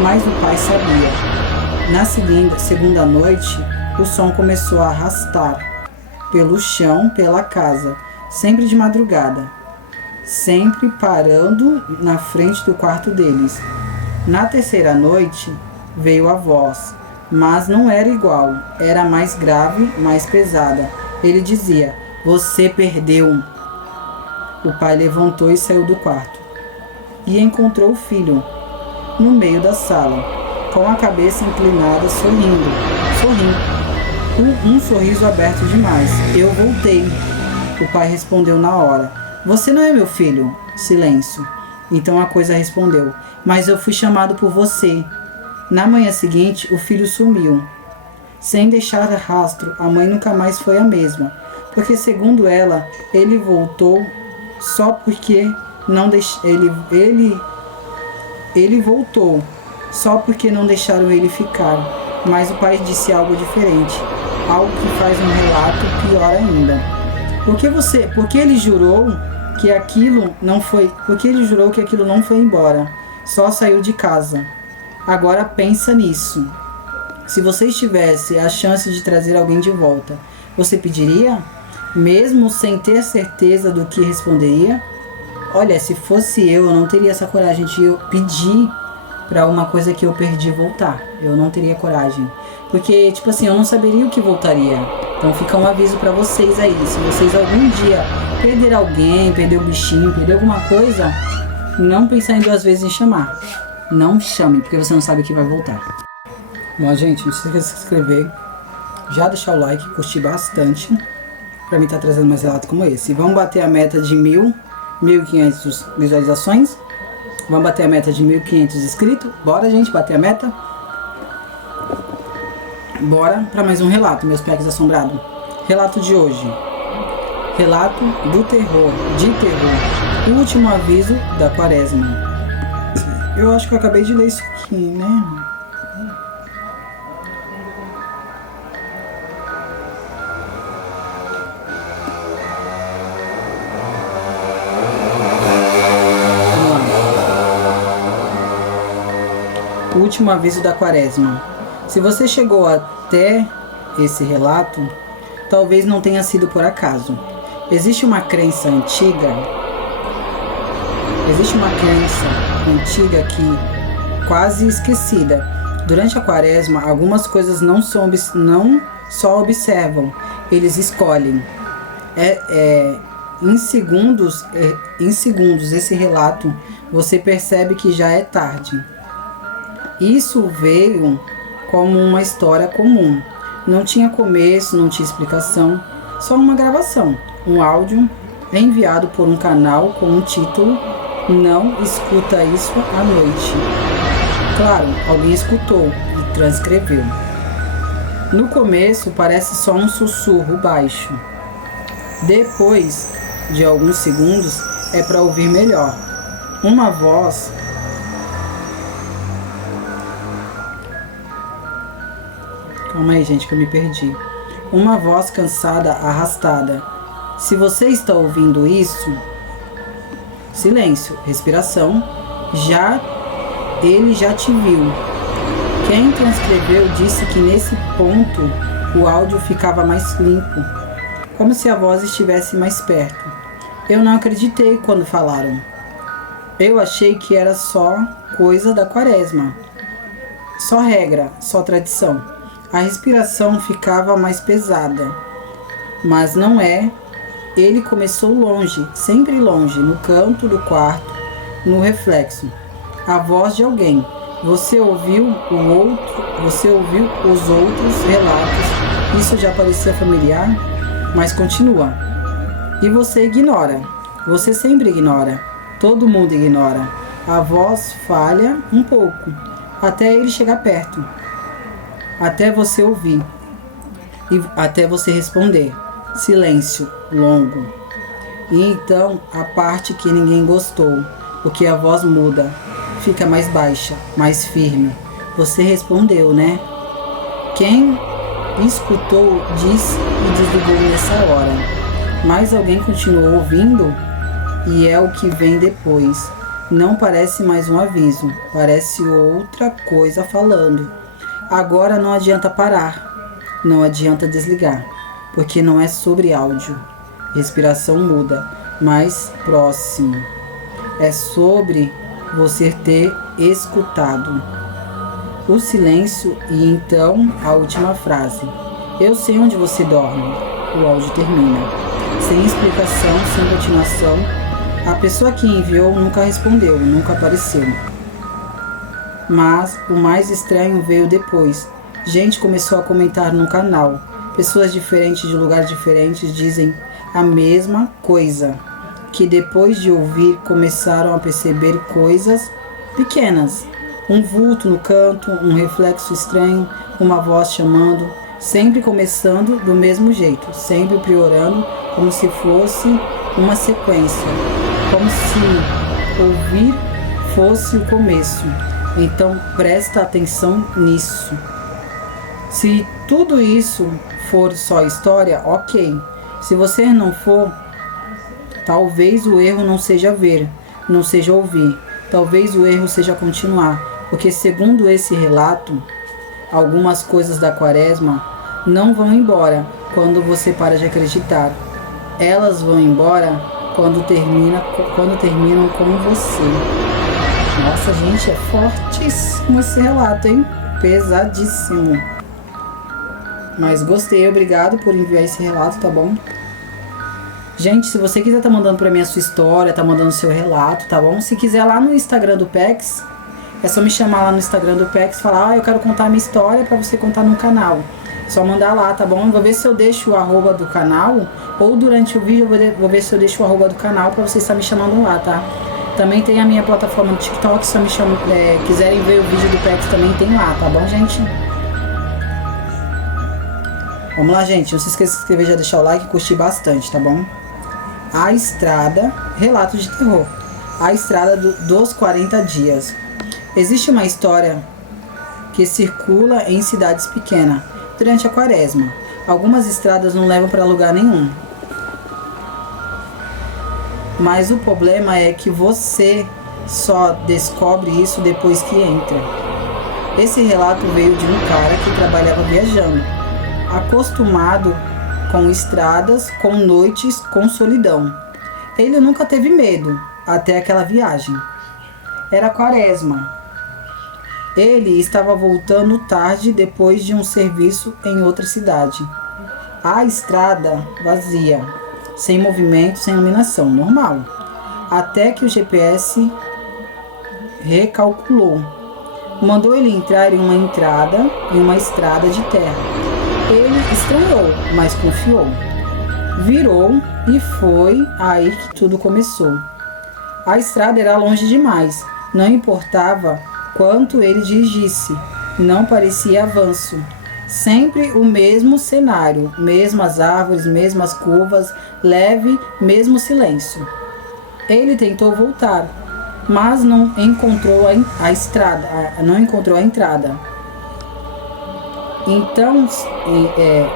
Mas o pai sabia. Na segunda noite, o som começou a arrastar pelo chão, pela casa, sempre de madrugada, sempre parando na frente do quarto deles. Na terceira noite, veio a voz, mas não era igual, era mais grave, mais pesada. Ele dizia: "Você perdeu." O pai levantou e saiu do quarto. E encontrou o filho no meio da sala, com a cabeça inclinada, sorrindo. Um sorriso aberto demais. "Eu voltei." O pai respondeu na hora: "Você não é meu filho." Silêncio. Então a coisa respondeu: "Mas eu fui chamado por você." Na manhã seguinte, o filho sumiu. Sem deixar rastro, a mãe nunca mais foi a mesma, porque, segundo ela, ele voltou só porque não ele voltou só porque não deixaram ele ficar. Mas o pai disse algo diferente, algo que faz um relato pior ainda. Porque ele jurou que aquilo não foi embora, só saiu de casa. Agora pensa nisso. Se você tivesse a chance de trazer alguém de volta, você pediria? Mesmo sem ter certeza do que responderia? Olha, se fosse eu não teria essa coragem de pedir para uma coisa que eu perdi voltar. Eu não teria coragem. Porque, tipo assim, eu não saberia o que voltaria. Então fica um aviso para vocês aí. Se vocês algum dia perder alguém, perder o bichinho, perder alguma coisa, não pensar em duas vezes em chamar. Não chame, porque você não sabe o que vai voltar. Bom, gente, não se esqueça de se inscrever. Já deixar o like, curtir bastante. Pra mim tá trazendo mais relatos como esse. Vamos bater a meta de 1.500 visualizações. Vamos bater a meta de 1.500 inscritos. Bora, gente, bater a meta. Bora pra mais um relato, meus packs assombrados. Relato de hoje. Relato do terror, de terror. O último aviso da quaresma. Eu acho que eu acabei de ler isso aqui, né? O último aviso da quaresma. Se você chegou até esse relato, talvez não tenha sido por acaso. Existe uma crença antiga que quase esquecida. Durante a quaresma, algumas coisas não só observam, eles escolhem. Em segundos esse relato, você percebe que já é tarde. Isso veio como uma história comum. Não tinha começo, não tinha explicação, só uma gravação, um áudio enviado por um canal com um título: "Não escuta isso à noite." Claro, alguém escutou e transcreveu. No começo parece só um sussurro baixo. Depois de alguns segundos é para ouvir melhor. Uma voz Calma aí, gente, que eu me perdi. Uma voz cansada, arrastada: "Se você está ouvindo isso..." Silêncio, respiração. Ele já te viu. Quem transcreveu disse que nesse ponto o áudio ficava mais limpo, como se a voz estivesse mais perto. Eu não acreditei quando falaram. Eu achei que era só coisa da quaresma. Só regra, só tradição. A respiração ficava mais pesada. Mas não é. Ele começou longe, sempre longe, no canto do quarto, no reflexo. A voz de alguém. Você ouviu os outros relatos. Isso já parecia familiar, mas continua. E você ignora. Você sempre ignora. Todo mundo ignora. A voz falha um pouco, até ele chegar perto, até você ouvir e até você responder. Silêncio longo. E então a parte que ninguém gostou, porque a voz muda, fica mais baixa, mais firme. Você respondeu, né? Quem escutou disse e desligou nessa hora. Mas alguém continuou ouvindo e é o que vem depois. Não parece mais um aviso, parece outra coisa falando. Agora não adianta parar, não adianta desligar, porque não é sobre áudio. Respiração muda, mais próximo. É sobre você ter escutado. O silêncio e então a última frase. Eu sei onde você dorme. O áudio termina. Sem explicação, sem continuação. A pessoa que enviou nunca respondeu, nunca apareceu. Mas o mais estranho veio depois. Gente começou a comentar no canal. Pessoas diferentes de lugares diferentes dizem a mesma coisa. Que depois de ouvir começaram a perceber coisas pequenas. Um vulto no canto, um reflexo estranho, uma voz chamando. Sempre começando do mesmo jeito, sempre piorando, como se fosse uma sequência. Como se ouvir fosse o começo. Então presta atenção nisso. Se tudo isso for só história, ok. Se você não for, talvez o erro não seja ver, não seja ouvir. Talvez o erro seja continuar. Porque segundo esse relato, algumas coisas da quaresma não vão embora quando você para de acreditar. Elas vão embora quando terminam com você. Nossa, gente, é fortíssimo esse relato, hein? Pesadíssimo. Mas gostei, obrigado por enviar esse relato, tá bom? Gente, se você quiser tá mandando pra mim a sua história, tá mandando seu relato, tá bom? Se quiser lá no Instagram do PEX, é só me chamar lá no Instagram do PEX e falar, eu quero contar a minha história pra você contar no canal. Só mandar lá, tá bom? Eu vou ver se eu deixo o arroba do canal, ou durante o vídeo eu vou ver se eu deixo o arroba do canal pra você estar me chamando lá, tá? Também tem a minha plataforma do TikTok, se me quiserem ver o vídeo do PEX também tem lá, tá bom, gente? Vamos lá, gente. Não se esqueça de se inscrever, já deixar o like e curtir bastante, tá bom? A Estrada, relato de terror. A Estrada dos 40 dias. Existe uma história que circula em cidades pequenas durante a quaresma. Algumas estradas não levam para lugar nenhum. Mas o problema é que você só descobre isso depois que entra. Esse relato veio de um cara que trabalhava viajando, acostumado com estradas, com noites, com solidão. Ele nunca teve medo até aquela viagem. Era quaresma. Ele estava voltando tarde depois de um serviço em outra cidade. A estrada vazia, sem movimento, sem iluminação, normal. Até que o GPS recalculou. Mandou ele entrar em uma estrada de terra. Ele estranhou, mas confiou. Virou e foi aí que tudo começou. A estrada era longe demais, não importava quanto ele dirigisse, não parecia avanço. Sempre o mesmo cenário, mesmas árvores, mesmas curvas, leve, mesmo silêncio. Ele tentou voltar, mas não encontrou a estrada, não encontrou a entrada. Então,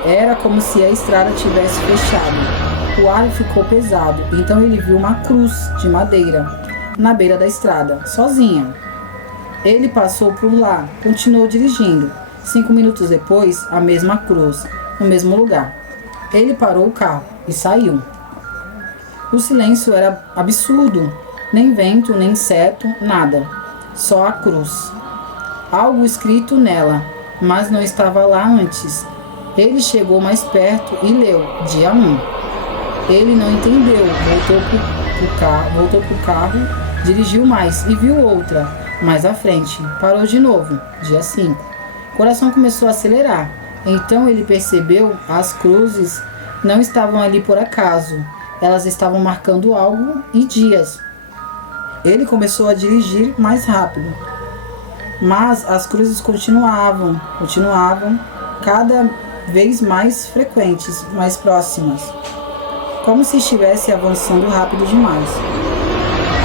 era como se a estrada tivesse fechado. O ar ficou pesado, então ele viu uma cruz de madeira na beira da estrada, sozinha. Ele passou por lá, continuou dirigindo. 5 minutos depois, a mesma cruz, no mesmo lugar. Ele parou o carro e saiu. O silêncio era absurdo. Nem vento, nem inseto, nada. Só a cruz. Algo escrito nela, mas não estava lá antes. Ele chegou mais perto e leu, dia 1. Ele não entendeu, voltou pro carro, dirigiu mais e viu outra, mais à frente. Parou de novo, dia 5. O coração começou a acelerar. Então ele percebeu as cruzes não estavam ali por acaso. Elas estavam marcando algo e dias. Ele começou a dirigir mais rápido, mas as cruzes continuavam, cada vez mais frequentes, mais próximas, como se estivesse avançando rápido demais.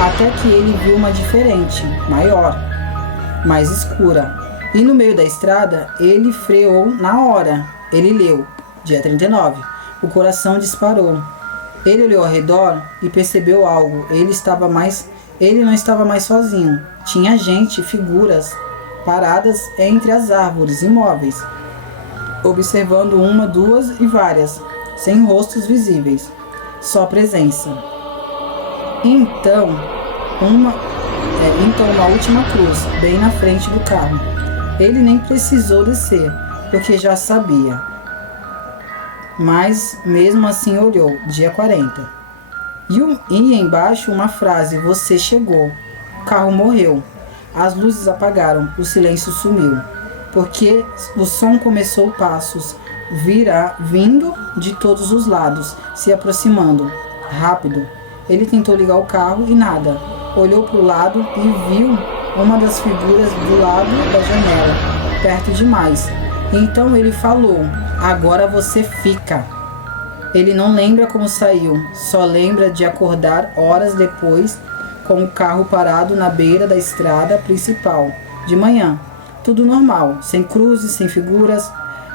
Até que ele viu uma diferente, maior, mais escura. E no meio da estrada, ele freou na hora. Ele leu, dia 39. O coração disparou. Ele olhou ao redor e percebeu algo. Ele não estava mais sozinho. Tinha gente, figuras, paradas entre as árvores, imóveis, observando uma, duas e várias, sem rostos visíveis, só presença. Então uma última cruz, bem na frente do carro. Ele nem precisou descer, porque já sabia. Mas mesmo assim olhou, dia 40. E embaixo uma frase, você chegou. O carro morreu. As luzes apagaram, o silêncio sumiu. Porque o som começou passos, vindo de todos os lados, se aproximando, rápido. Ele tentou ligar o carro e nada. Olhou para o lado e viu uma das figuras do lado da janela, perto demais. Então ele falou, agora você fica. Ele não lembra como saiu, só lembra de acordar horas depois com o carro parado na beira da estrada principal, de manhã. Tudo normal, sem cruzes, sem figuras,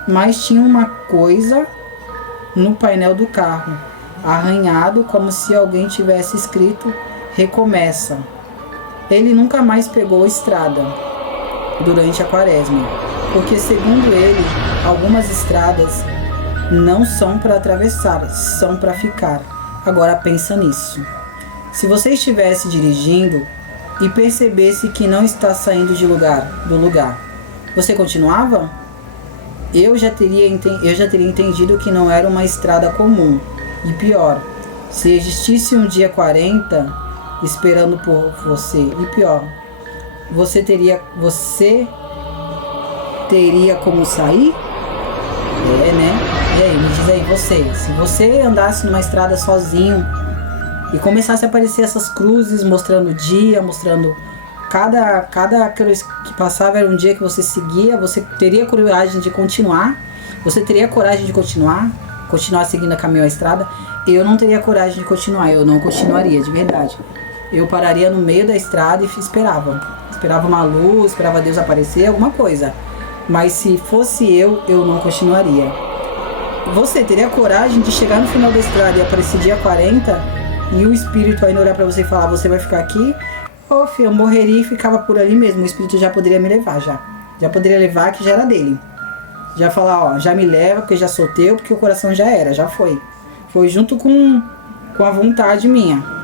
mas tinha uma coisa no painel do carro, arranhado como se alguém tivesse escrito recomeça. Ele nunca mais pegou a estrada durante a quaresma, porque segundo ele, algumas estradas não são para atravessar, são para ficar. Agora pensa nisso. Se você estivesse dirigindo e percebesse que não está saindo do lugar, você continuava? Eu já teria entendido que não era uma estrada comum. E pior, se existisse um dia 40 esperando por você, e pior, você teria como sair? Né? E aí, me diz aí você, se você andasse numa estrada sozinho e começasse a aparecer essas cruzes mostrando o dia, mostrando cada cruz que passava era um dia que você seguia, você teria coragem de continuar? Você teria coragem de continuar seguindo a caminho a estrada? Eu não teria coragem de continuar, eu não continuaria, de verdade. Eu pararia no meio da estrada e esperava uma luz, esperava Deus aparecer, alguma coisa. Mas se fosse eu não continuaria. Você teria coragem de chegar no final da estrada e aparecer dia 40 e o Espírito ainda olhar pra você e falar, você vai ficar aqui? Ô filho, eu morreria e ficava por ali mesmo. O Espírito já poderia me levar, já poderia levar, que já era dele. Já falar, ó, já me leva, porque já sou teu, porque o coração já foi junto com a vontade minha.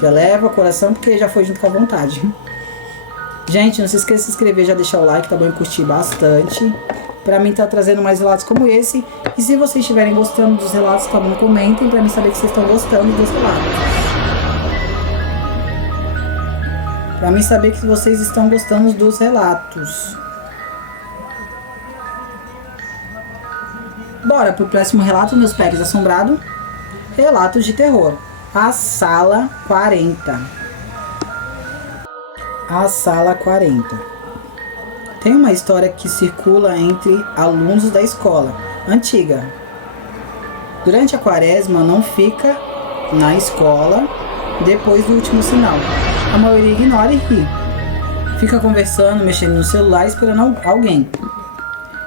Já leva o coração, porque já foi junto com a vontade. Gente, não se esqueça de se inscrever, já deixar o like, tá bom? E curtir bastante. Pra mim tá trazendo mais relatos como esse. E se vocês estiverem gostando dos relatos, tá bom? Comentem pra mim saber que vocês estão gostando dos relatos. Pra mim saber que vocês estão gostando dos relatos. Bora pro próximo relato, meus pegs assombrados. Relatos de terror. A Sala 40. A Sala 40. Tem uma história que circula entre alunos da escola antiga. Durante a quaresma não fica na escola depois do último sinal. A maioria ignora e ri. Fica conversando, mexendo no celular, esperando alguém.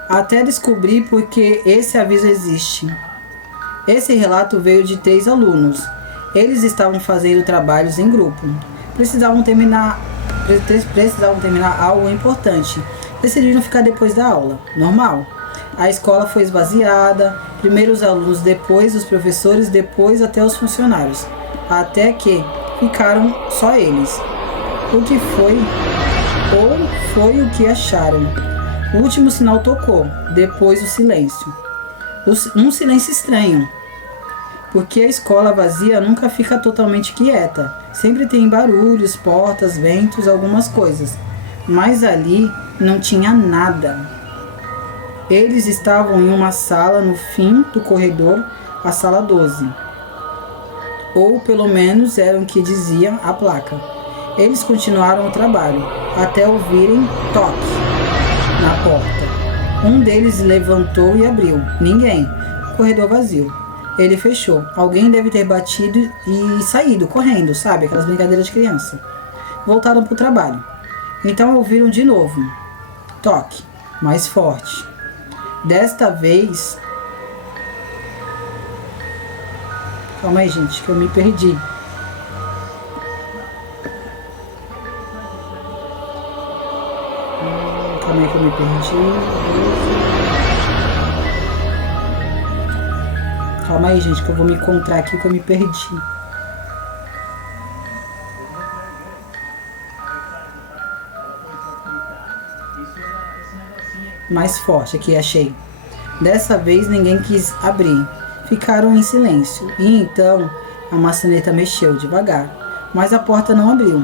Até descobrir porque esse aviso existe. Esse relato veio de 3 alunos. Eles estavam fazendo trabalhos em grupo. Precisavam terminar algo importante. Decidiram ficar depois da aula. Normal. A escola foi esvaziada. Primeiro os alunos, depois os professores, depois até os funcionários. Até que ficaram só eles. O que foi? Ou foi o que acharam? O último sinal tocou. Depois o silêncio. Um silêncio estranho. Porque a escola vazia nunca fica totalmente quieta. Sempre tem barulhos, portas, ventos, algumas coisas. Mas ali não tinha nada. Eles estavam em uma sala no fim do corredor, a sala 12. Ou pelo menos era o que dizia a placa. Eles continuaram o trabalho, até ouvirem toque na porta. Um deles levantou e abriu. Ninguém. Corredor vazio. Ele fechou. Alguém deve ter batido e saído, correndo, sabe? Aquelas brincadeiras de criança. Voltaram para o trabalho. Então ouviram de novo. Toque. Mais forte. Desta vez... Calma aí, gente, que eu me perdi. Calma aí que eu me perdi. Calma aí, gente, que eu vou me encontrar aqui que eu me perdi. Mais forte, aqui achei. Dessa vez ninguém quis abrir. Ficaram em silêncio. E então a maçaneta mexeu devagar. Mas a porta não abriu,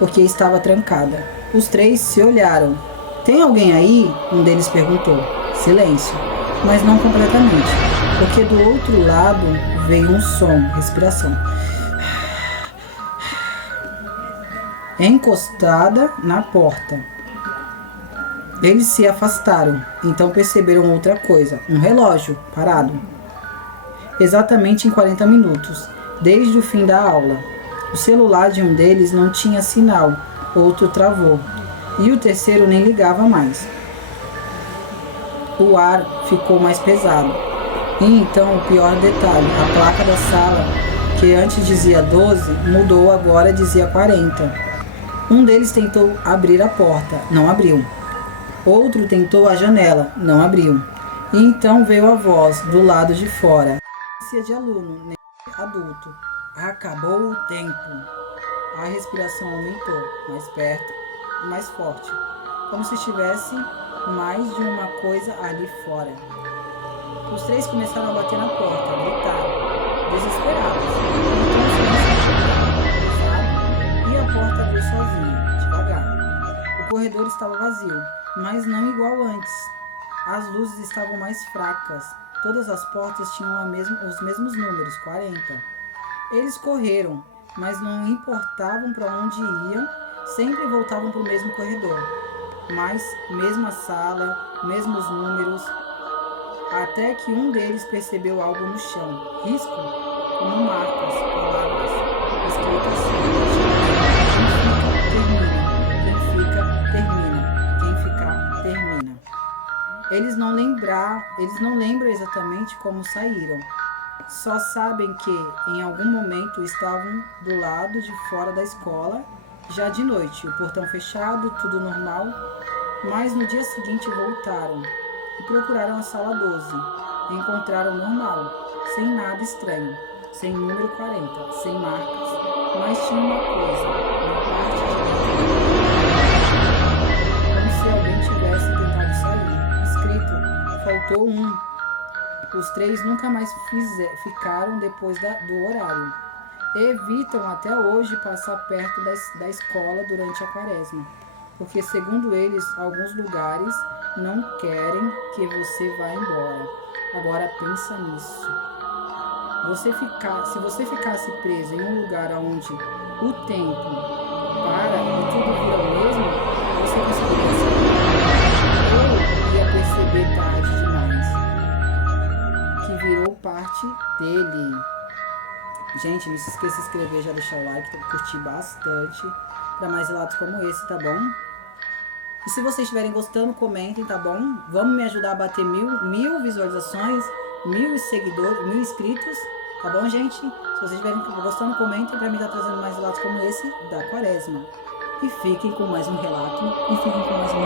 porque estava trancada. Os três se olharam. Tem alguém aí? Um deles perguntou. Silêncio. Mas não completamente, porque do outro lado veio um som, respiração. Encostada na porta. Eles se afastaram, então perceberam outra coisa, um relógio parado. Exatamente em 40 minutos, desde o fim da aula. O celular de um deles não tinha sinal, outro travou, e o terceiro nem ligava mais. O ar ficou mais pesado. E então o pior detalhe, a placa da sala, que antes dizia 12, mudou, agora dizia 40. Um deles tentou abrir a porta, não abriu. Outro tentou a janela, não abriu. E então veio a voz do lado de fora. De aluno, nem adulto. Acabou o tempo. A respiração aumentou, mais perto, mais forte. Como se tivesse mais de uma coisa ali fora. Os três começaram a bater na porta, a gritar, desesperados. Então, e a porta abriu sozinha, devagar. O corredor estava vazio, mas não igual antes. As luzes estavam mais fracas. Todas as portas tinham os mesmos números, 40. Eles correram, mas não importavam para onde iam, sempre voltavam para o mesmo corredor. Mas, mesma sala, mesmos números, até que um deles percebeu algo no chão. Risco, como marcas, palavras, escritas assim. Quem fica, termina. Quem ficar, termina. Eles não lembram exatamente como saíram. Só sabem que, em algum momento, estavam do lado de fora da escola, já de noite, o portão fechado, tudo normal. Mas no dia seguinte voltaram e procuraram a sala 12. Encontraram normal, sem nada estranho, sem número 40, sem marcas, mas tinha uma coisa, na parte de dentro, como se alguém tivesse tentado sair. Escrito, faltou um. Os três nunca mais ficaram depois do horário. Evitam até hoje passar perto da escola durante a quaresma, porque, segundo eles, alguns lugares não querem que você vá embora. Agora pensa nisso. Se você ficasse preso em um lugar onde o tempo para e tudo vira o mesmo, você conseguiria sair. Ou ia perceber tarde demais que virou parte dele. Gente, não se esqueça de se inscrever, já deixar o like, curtir bastante para mais relatos como esse, tá bom? E se vocês estiverem gostando, comentem, tá bom? Vamos me ajudar a bater mil visualizações, 1000 seguidores, 1000 inscritos, tá bom, gente? Se vocês estiverem gostando, comentem para mim estar trazendo mais relatos como esse da quaresma. E fiquem com mais um relato, de terror.